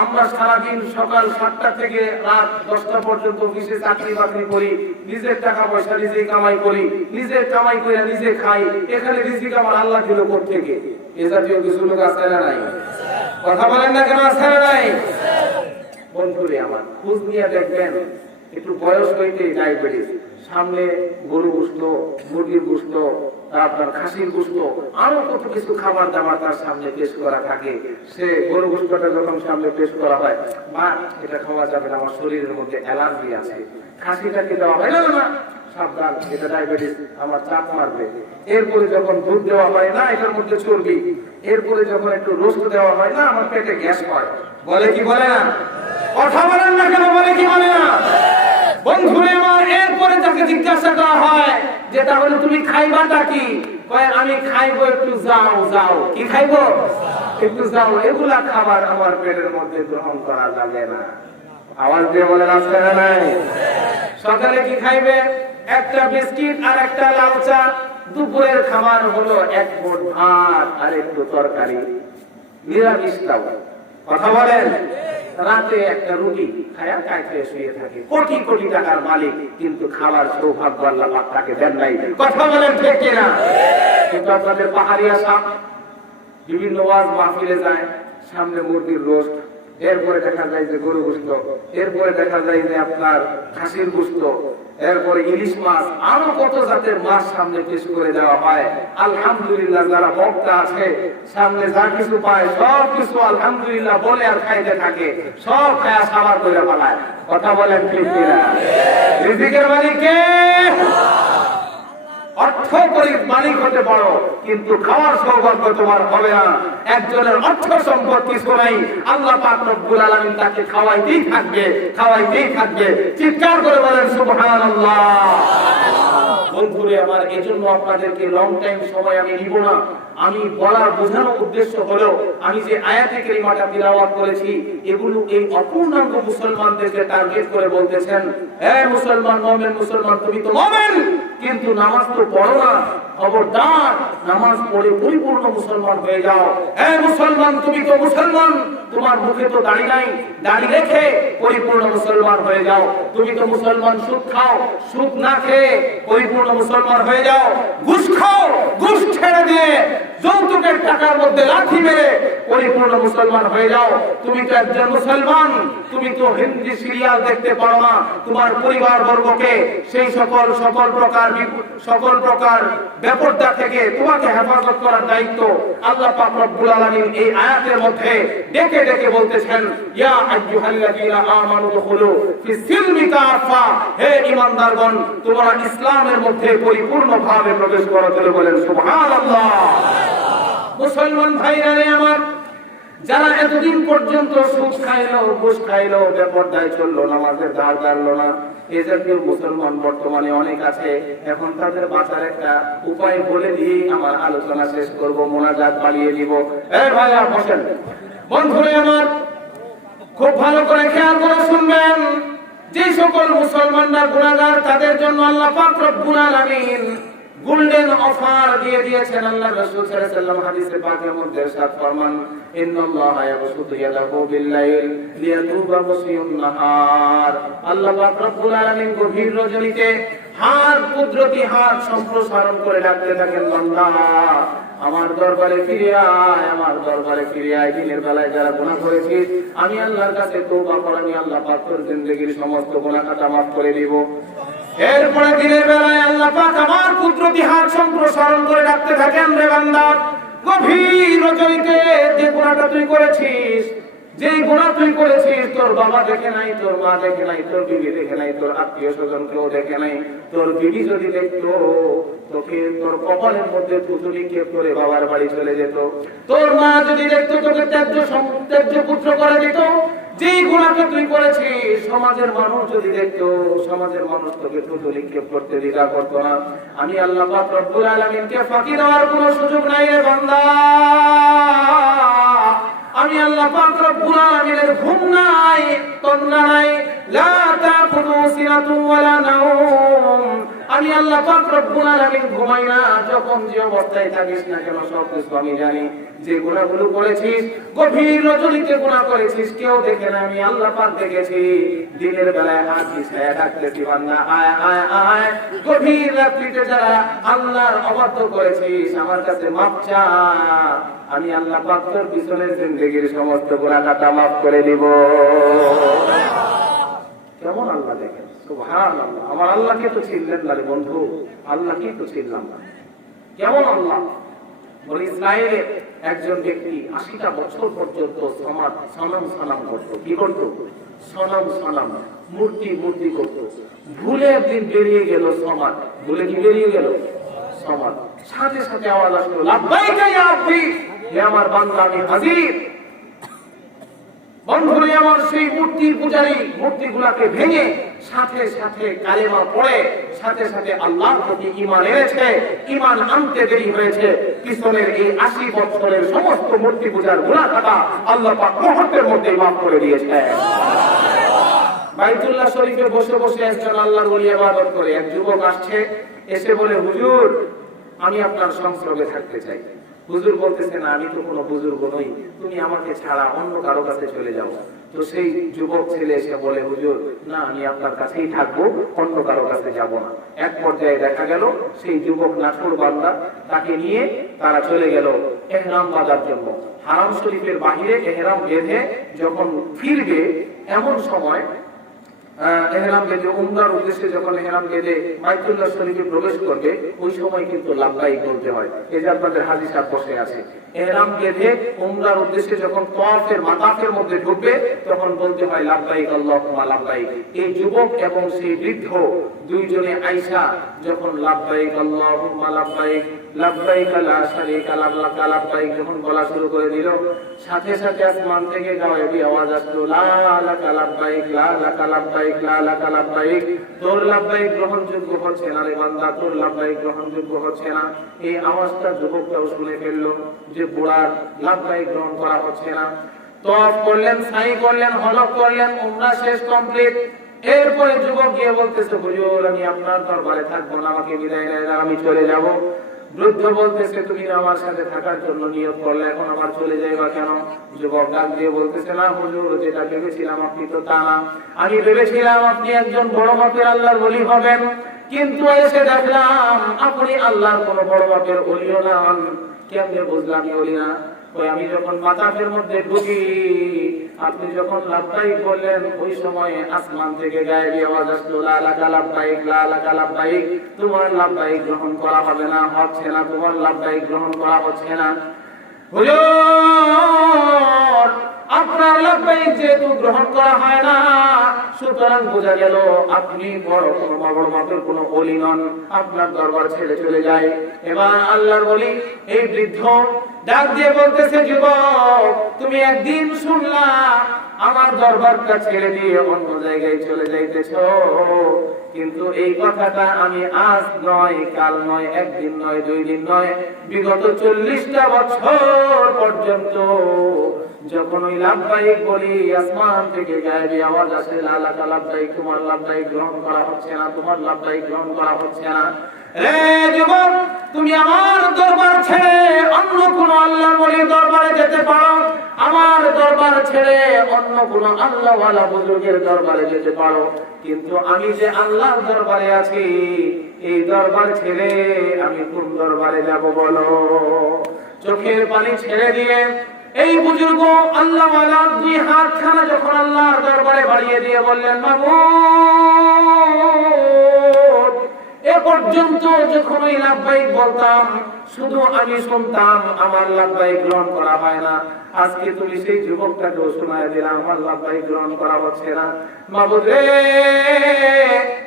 আমরা সারাদিন সকাল 7টা থেকে রাত 10টা পর্যন্ত অফিসে চাকরি বাকরি করি, নিজের টাকা পয়সা নিজেই কামাই করি, নিজের কামাই করে নিজে খাই, এখানে রিজিক আমার আল্লাহ দিল কোথা থেকে? এ জাতীয় কিছু লোক আছে না নাই? কথা বলেন না কেন? আছে না নাই? বন্ধুরে আমার খোঁজ নিয়ে দেখবেন, একটু বয়স হইতে ডায়াবেটিস, সামনে গরু গোশত, মুরগির গোশত, আপনার খাসির গোশত, আরো কত কিছু খাবার দাবার তার সামনে পেশ করা থাকে। সে গরু গোশতটা যখন সামনে পেশ করা হয়, মা এটা খাওয়া যাবে না, আমার শরীরের মধ্যে অ্যালার্জি আছে। খাসিটাকে দেওয়া হয়, না না সাবধান, এটা ডায়াবেটিস, আমার চাপ মারবে। এরপরে যখন দুধ দেওয়া হয়, না এটার মধ্যে চর্বি। এরপরে যখন একটু রোস্ট দেওয়া হয়, না আমার পেটে গ্যাস হয়। বলে কি বলে না? কথা বলেন না কেন? বলে কি বলে না? বন্ধুরে আমার এরপরে তাকে জিজ্ঞাসা করা হয় যে তাহলে তুমি খাইবাটা কি? কয় আমি খাইবো একটু যাও যাও। কি খাইবো? একটু যাও। এগুলা খাবার আমার পেটের মধ্যে গ্রহণ করা যাবে না। আওয়াজ দিয়ে বলেন আসছে না নাই? সকালে কি খাইবে? একটা বিস্কিট আর একটা লাল চা। দুপুরের খাবার হলো 1 মুঠ ভাত আর একটু তরকারি, নিরামিষটাও। কথা বলেন। রাতে একটা রুটি খায়া কাইতে শুয়ে থাকে। কোটি কোটি টাকার মালিক, কিন্তু খাবার সৌভাগ্য আল্লাহ পাক তাকে দেন নাই। কথা বলেন ঠিক কিনা? কিন্তু আপনাদের পাহাড়িয়া সাপ বিভিন্ন ওয়াজ মাহফিলে যায়, সামনে মুরগির রোস্ট, এরপরে দেখা যায় যে গরু গোশত, এরপরে দেখা যায় যে আপনার খাসির গোশত, এরপরে ইলিশ মাছ, আরো কত জাতের মাছ সামনে পেশ করে দেওয়া হয়। আলহামদুলিল্লাহ যারা বক্তা আছে সামনে যা কিছু পায় সব কিছু আলহামদুলিল্লাহ বলে আর খাইতে থাকে, সব খায়া সাবার করে ফেলায়। কথা বলেন ঠিক কিনা? রিজিকের মালিক কে? অর্থ মালিক হতে পারো, কিন্তু খাওয়ার সৌভাগ্য তোমার হবে না। একজনের অর্থ সম্পদ কিছু নাই, আল্লাহ পাক রব্বুল আলামিন তাকে খাওয়াইতেই থাকবে, খাওয়াইতেই থাকবে। চিৎকার করে বলেন সুবহানাল্লাহ। বন্ধুরে আমার, এজন্য আপনাদেরকে লং টাইম সময় আমি নিব না। আমি বলার বোঝানোর উদ্দেশ্য হলো আমি যে আয়াতে কারিমাটা তিলাওয়াত করেছি এগুলো এই অপূর্ণাঙ্গ মুসলমানদেরকে টার্গেট করে বলতেছেন, হে মুসলমান মুমিন মুসলমান তুমি তো মুমিন কিন্তু নামাজ তো পড়ো না, খবরদার নামাজ পড়ে পরিপূর্ণ মুসলমান হয়ে যাও। হে মুসলমান তুমি তো মুসলমান, তোমার মুখে তো দাড়ি নাই, দাড়ি রেখে পরিপূর্ণ মুসলমান হয়ে যাও। তুমি তো মুসলমান সুদ খাও, সুদ না খেয়ে পরিপূর্ণ মুসলমান হয়ে যাও। ঘুষ খাও, ঘুষ ছেড়ে দিয়ে যৌতুকের টাকার মধ্যে লাথি মেরে পরিপূর্ণ মুসলমান হয়ে যাও। তুমি তো একজন মুসলমান, তুমি তো হিন্দি সিরিয়াল দেখতে পারো না, তোমার পরিবার বর্গকে সেই সকল প্রকার বেপরদা থেকে তোমাকে হেফাজত করার দায়িত্ব আল্লাহ পাক রব্বুল আলামিন এই আয়াতের মধ্যে ডেকে ডেকে বলতেছেন, ইয়া আইয়ুহাল্লাযীনা আমানু দুখুলু ফিস-সিলমি কাফা, হে ঈমানদারগণ তোমরা ইসলামের মধ্যে পরিপূর্ণভাবে প্রবেশ করো। বলেন সুবহানাল্লাহ। মুসলমান ভাইরা আমার, যারা এতদিন পর্যন্ত সুদ খাইলো, ঘুষ খাইলো, বেপরদায় চললো, নামাজের ধার ধারলো না, এই জাতীয় মুসলমান বর্তমানে অনেক আছে। এখন তাদের বাঁচার একটা উপায় বলে দিয়ে আমার আলোচনা শেষ করব, মোনাজাত বাড়িয়ে দিব। এই ভাইয়া বসেন, বন্ধুরে আমার খুব ভালো করে খেয়াল করে শুনবেন। যে সকল মুসলমানরা গুনাহগার তাদের জন্য আল্লাহ পাক রব্বুল আলামিন গোল্ডেন অফার দিয়ে দিয়েছেন। আল্লাহ রাসূল সাল্লাল্লাহু আলাইহি ওয়াসাল্লাম হাদিসে পাকের মধ্যে ইরশাদ ফরমান, ইন্নাল্লাহা ইয়াবসুতু ইয়াদাহু বিল-লাইল লিয়াতুবা মুসিউন নাহার। আল্লাহ পাক রব্বুল আলামিন গভীর রজনীতে হাত কুদরতি হাত সম্প্রসারণ করে ডাকতে থাকেন, বান্দা আমার দরবারে ফিরে আয়, আমার দরবারে ফিরে আয়। দিনের বেলায় যারা গুনাহ করেছিস আমি আল্লাহর কাছে তওবা কর, আমি আল্লাহ পাক তোর জিন্দেগীর সমস্ত গুনাহ খাতা মাফ করে দিব। এরপরে দিনের বেলায় আল্লাহ পাক আমার কুদরতি হাত সম্প্রসারণ করে ডাকতে থাকেন, রে বান্দা গভীর রজনীতে যে গুনাহটা তুই করেছিস, যেই গুনাহ তুই করেছিস তোর বাবা দেখে নাই, তোর মা দেখে নাই, তোর বিবি দেখে নাই, তোর আত্মীয় স্বজন কেউ দেখে নাই। তোর বিবি যদি দেখতো তোকে তোর কপালের মধ্যে থুতু নিক্ষেপ করে বাবার বাড়ি চলে যেত। তোর মা যদি দেখতো তোকে ত্যায্য পুত্র করে দিত। যেই গুনাহটা তুই করেছিস সমাজের মানুষ যদি দেখতো, সমাজের মানুষ তোকে থুতু নিক্ষেপ করতে দ্বিধা করতো না। আমি আল্লাহ পাক রব্বুল আলামিনকে ফাঁকি দেওয়ার কোনো সুযোগ নাই রে বান্দা। আমি আল্লাহ পাক রব্বুল আলামিনের ঘুম নাই, তন্দ্রা নাই, লা তাখুযু সিনাতুন ওয়ালা নাওম। আমি আল্লাহ পাক রব্বুল আলামিন ঘুমাই না। যখন যে অবস্থায় থাকিস না কেন সব কিছু আমি জানি। যে গুনাহগুলো করেছিস গভীর রজনীতে গুনাহ করেছিস, কেউ দেখে না, আমি আল্লাহ পাক দেখেছি। দিনের বেলায় হাত বিছায়া ডাকতেছি, বান্দা আয় আয় আয়। গভীর রাত্রিতে যারা আল্লাহর অবাধ্য করেছিস আমার কাছে মাফ চা, আমি আল্লাহ পাক তোর পিছনের জিন্দেগীর সমস্ত গুনাহ খাতা মাফ করে দিব। কেমন আল্লাহ দেখেন, সুবহানাল্লাহ। আমার আল্লাহকে তো চিনলেন না রে বন্ধু, আল্লাহকে তো চিনলাম না। কেমন আল্লাহ! বলে ইসরায়েলের একজন ব্যক্তি 80টা বছর পর্যন্ত সনাম করত। কি করত? সনাম, মূর্তি করত। ভুলে একদিন বেরিয়ে গেল সমাজ, ভুলে কি বেরিয়ে গেল সমাজ। সাথে সাথে আওয়াজ আসলো, লাব্বাইকা ইয়া আব্দি, হে আমার বান্দা আমি হাজির। বন্ধুরে আমার, সেই মূর্তি পূজারী মূর্তিগুলাকে ভেঙে সাথে সাথে কালেমা পড়ে সাথে সাথে আল্লাহর প্রতি ঈমান এনেছে। ঈমান আনতে দেরি হয়েছে। পিছনের এই 80 বছরের সমস্ত মূর্তি পূজার গুনাহ খাতা আল্লাহ পাক মুহূর্তের মধ্যে মাফ করে দিয়েছে। বাইতুল্লাহ শরীফে বসে বসে একজন আল্লাহর ওলি ইবাদত করে। এক যুবক আসছে, এসে বলে, হুজুর আমি আপনার সংস্রবে থাকতে চাই। হুজুর বলতেছে, না আমি তো কোনো বুজুর্গ নই, তুমি আমাকে ছাড়া অন্য কারো কাছে চলে যাও। তো সেই যুবক ছেলে এসে বলে, হুজুর না আমি আপনার কাছেই থাকবো, অন্য কারো কাছে যাব না। এক পর্যায়ে দেখা গেল সেই যুবক নাছর বান্দা, তাকে নিয়ে তারা চলে গেল ইহরাম বাঁধার জন্য। হারাম শরীফের বাহিরে ইহরাম বেঁধে যখন ফিরবে, এমন সময় ইহরাম বেঁধে উমরার উদ্দেশ্যে যখন ইহরাম বেঁধে বাইতুল্লাহ শরীফে প্রবেশ করবে, ওই সময় কিন্তু লাব্বাইক বলতে হয়। এই যে আপনাদের হাজী সাহেব বসে আছে, ইহরাম বেঁধে উমরার উদ্দেশ্যে যখন তাওয়াফের মাতাফের মধ্যে ঢুকবে তখন বলতে হয় লাব্বাইক আল্লাহুম্মা লাব্বাইক। এই যুবক এবং সেই বৃদ্ধ দুইজনে আয়েশা যখন লাব্বাইক আল্লাহুম্মা লাব্বাইক লাব্বাইক লা শারীকা লাক লাব্বাইক যখন বলা শুরু করে দিল, সাথে সাথে আসমান থেকে গায়েবী আওয়াজ আসলো, লা লাকা লাব্বাইক লা লাকা লাব্বাইক লা লাকা লাব্বাইক, তোর লাব্বাইক গ্রহণযোগ্য হচ্ছে না রে বান্দা, তোর লাব্বাইক গ্রহণযোগ্য হচ্ছে না। এই আওয়াজটা যুবকটাও শুনে ফেললো যে বুড়ার লাব্বাইক গ্রহণ করা হচ্ছে না। তওয়াফ করলেন, সাই করলেন, হলক করলেন, উমরা শেষ কমপ্লিট। এরপরে যুবক গিয়ে বলতেছে, হুজুর আমি আপনার দরবারে থাকবো না, আমাকে বিদায় দেন, আমি চলে যাব। বৃদ্ধ বলতেছে, তুমি আমার সাথে থাকার জন্য নিয়ত করলে, এখন আবার চলে যাইবা কেন? যুবক ডাক দিয়ে বলতেছে, না হুজুর, যেটা ভেবেছিলাম আপনি তো তা না। আমি ভেবেছিলাম আপনি একজন বড় মাপের আল্লাহর ওলি হবেন, কিন্তু এসে দেখলাম আপনি আল্লাহর কোন বড় মাপের ওলিও না। কেমনে বুঝলাম আমি ওলি না? ওই আমি যখন মাতাফের মধ্যে ঢুকি, আপনি যখন লাব্বাইক বললেন, ওই সময় আসমান থেকে গায়েবী আওয়াজ আসলো, লা লাকা লাব্বাইক লা লাকা লাব্বাইক, তোমার লাব্বাইক গ্রহণ করা হবে না, হচ্ছে না, তোমার লাব্বাইক গ্রহণ করা হচ্ছে না। হুজুর আপনার লাব্বাইক যেহেতু গ্রহণ করা হয় না, সুতরাং বোঝা গেল আপনি বড় মাপের কোন ওলি নন, আপনার দরবার ছেড়ে চলে যায়। এবার আল্লাহর ওলি এই বৃদ্ধ ডাক দিয়ে বলতেছে, যুবক তুমি একদিন শুনলা আমার দরবারটা ছেড়ে দিয়ে অন্য জায়গায় চলে যাইতেছো, কিন্তু এই কথাটা আমি আজ নয়, কাল নয়, একদিন নয়, 2 দিন নয়, বিগত 40টা বছর পর্যন্ত যখন ওই লাব্বাইক বলি, আসমান থেকে গায়েবী আওয়াজ আসে, লা লাকা লাব্বাইক, তোমার লাব্বাইক গ্রহণ করা হচ্ছে না, তোমার লাব্বাইক গ্রহণ করা হচ্ছে না। রে যুবক, তুমি আমার দরবার ছেড়ে অন্য কোন আল্লাহর ওলির দরবারে যেতে পারো, আমার দরবার ছেড়ে অন্য কোন আল্লাহওয়ালা বুজুর্গের দরবারে যেতে পারো, কিন্তু আমি যে আল্লাহর দরবারে আছি, এই দরবার ছেড়ে আমি কোন দরবারে যাব বলো? চোখের পানি ছেড়ে দিয়ে এই বুজুর্গ আল্লাহওয়ালা 2 হাতখানা যখন আল্লাহর দরবারে বাড়িয়ে দিয়ে বললেন, মাবুদ এ পর্যন্ত যখন ওই লাব্বাইক বলতাম শুধু আমি শুনতাম, আমার লাব্বাইক গ্রহণ করা হয় না, আজকে তুমি সেই যুবকটাকেও শোনায় দিলে আমার লাব্বাইক গ্রহণ করা হচ্ছে না। মাবুদ রে,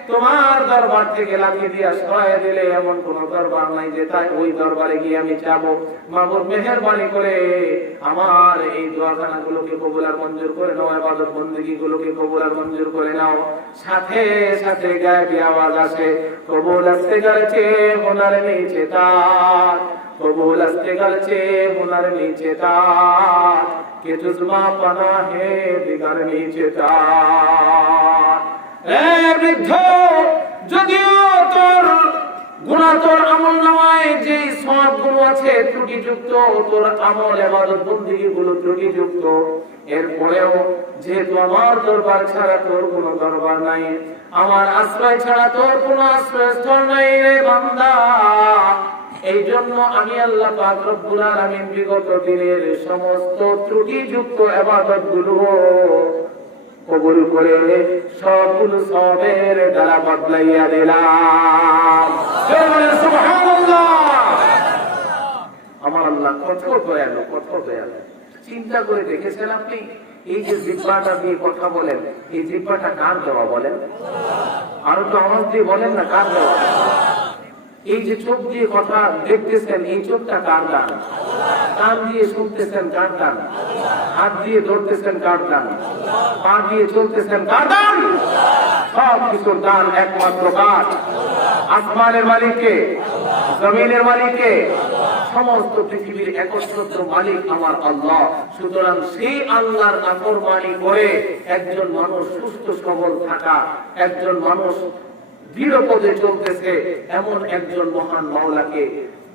তোমার দরবার থেকে লাফিয়ে দিয়া সরায় দিলে এমন কোন দরবার নাই যে তাই ওই দরবারে গিয়ে আমি যাব। মাবুদ মেহেরবানি করে আমার এই দোয়াখানা গুলোকে কবুল আর মঞ্জুর করে নাও, ইবাদত বندگی গুলোকে কবুল আর মঞ্জুর করে নাও। সাথে সাথে গায়েবী আওয়াজ আসে, কবুল আসতে গেছে ওনার নিচে তার, কবুল আসতে গেছে ওনার নিচে তার, কে জুজমা পানা হে দিগার নিচে তার। এ বৃদ্ধ, যদিও তোর গুনাহ, তোর আমলনামায় যে সওয়াব গুলো আছে ত্রুটিযুক্ত, তোর আমল ইবাদত বندگی গুলো ত্রুটিযুক্ত, এরপরেও যেহেতু আমার দরবার ছাড়া তোর কোনো দরবার নাই, আমার আশ্রয় ছাড়া তোর কোনো আশ্রয়স্থল নাই রে বান্দা, এই জন্য আমি আল্লাহ পাক রব্বুল আলামিন বিগত দিনের সমস্ত ত্রুটিযুক্ত ইবাদত গুলো কবুল করে সবগুলো সবের দ্বারা বদলাইয়া দিলাম। সুবহানাল্লাহ। আমার আল্লাহ কত দয়ালু, কত দয়ালু। চিন্তা করে দেখেছেন আপনি, এই যে জিহ্বাটা দিয়ে কথা বলেন, এই জিহ্বাটা কার দেওয়া বলেন? আরো তো আওয়াজ দিয়ে বলেন না, কার দেওয়া? এই যে চোখ দিয়ে কথা দেখতেছেন, এই চোখটা কার দান? কান দিয়ে শুনতেছেন, কার দান? হাত দিয়ে ধরতেছেন, কার দান? পা দিয়ে চলতেছেন, কার দান? সব কিছুর দান একমাত্র কার? আসমানের মালিককে, জমিনের মালিককে, সমস্ত পৃথিবীর একচ্ছত্র মালিক আমার আল্লাহ। সুতরাং সেই আল্লাহর নাফরমানি করে একজন মানুষ সুস্থ সবল থাকা, একজন মানুষ দৃঢ় পদে চলতেছে, এমন একজন মহান মাওলাকে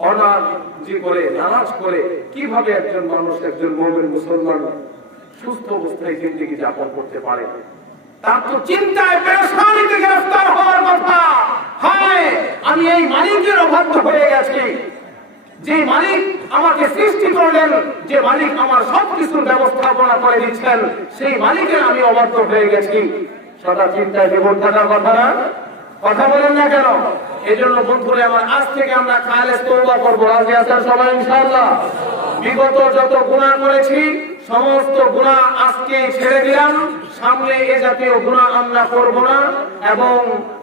অনাজি করে, নারাজ করে কিভাবে একজন মানুষ, একজন মুমিন মুসলমান সুস্থ অবস্থায় জিন্দেগি যাপন করতে পারে? তার তো চিন্তায় পেরেশানিতে গ্রেফতার হওয়ার কথা। হায়, আমি এই মালিকের অবাধ্য হয়ে গেছি, যে মালিক আমাকে সৃষ্টি করলেন, যে মালিক আমার সবকিছুর ব্যবস্থাপনা করে দিচ্ছেন, সেই মালিকের আমি অবাধ্য হয়ে গেছি। সদা চিন্তায় বিভোর থাকার কথা না? কথা বলেন না কেন? এই জন্য বন্ধুরা আমার, আজ থেকে আমরা খালেস তওবা করবো। রাজি আছেন সবাই ইনশাআল্লাহ? বিগত যত গুনাহ করেছি সমস্ত গুনাহ আজকে ছেড়ে দিলাম, সামনে এ জাতীয় গুনাহ আমরা করব না এবং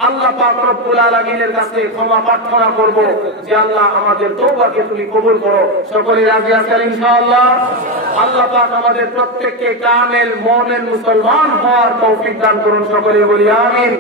আল্লাহ পাক রব্বুল আলামিনের কাছে ক্ষমা প্রার্থনা করব যে আল্লাহ আমাদের তওবাকে তুমি কবুল করো। সকলে রাজি আছেন ইনশাআল্লাহ? আল্লাহ পাক আমাদের প্রত্যেককে কামেল মুমিন মুসলমান হওয়ার তৌফিক দান করুন। সকলে বলি আমিন।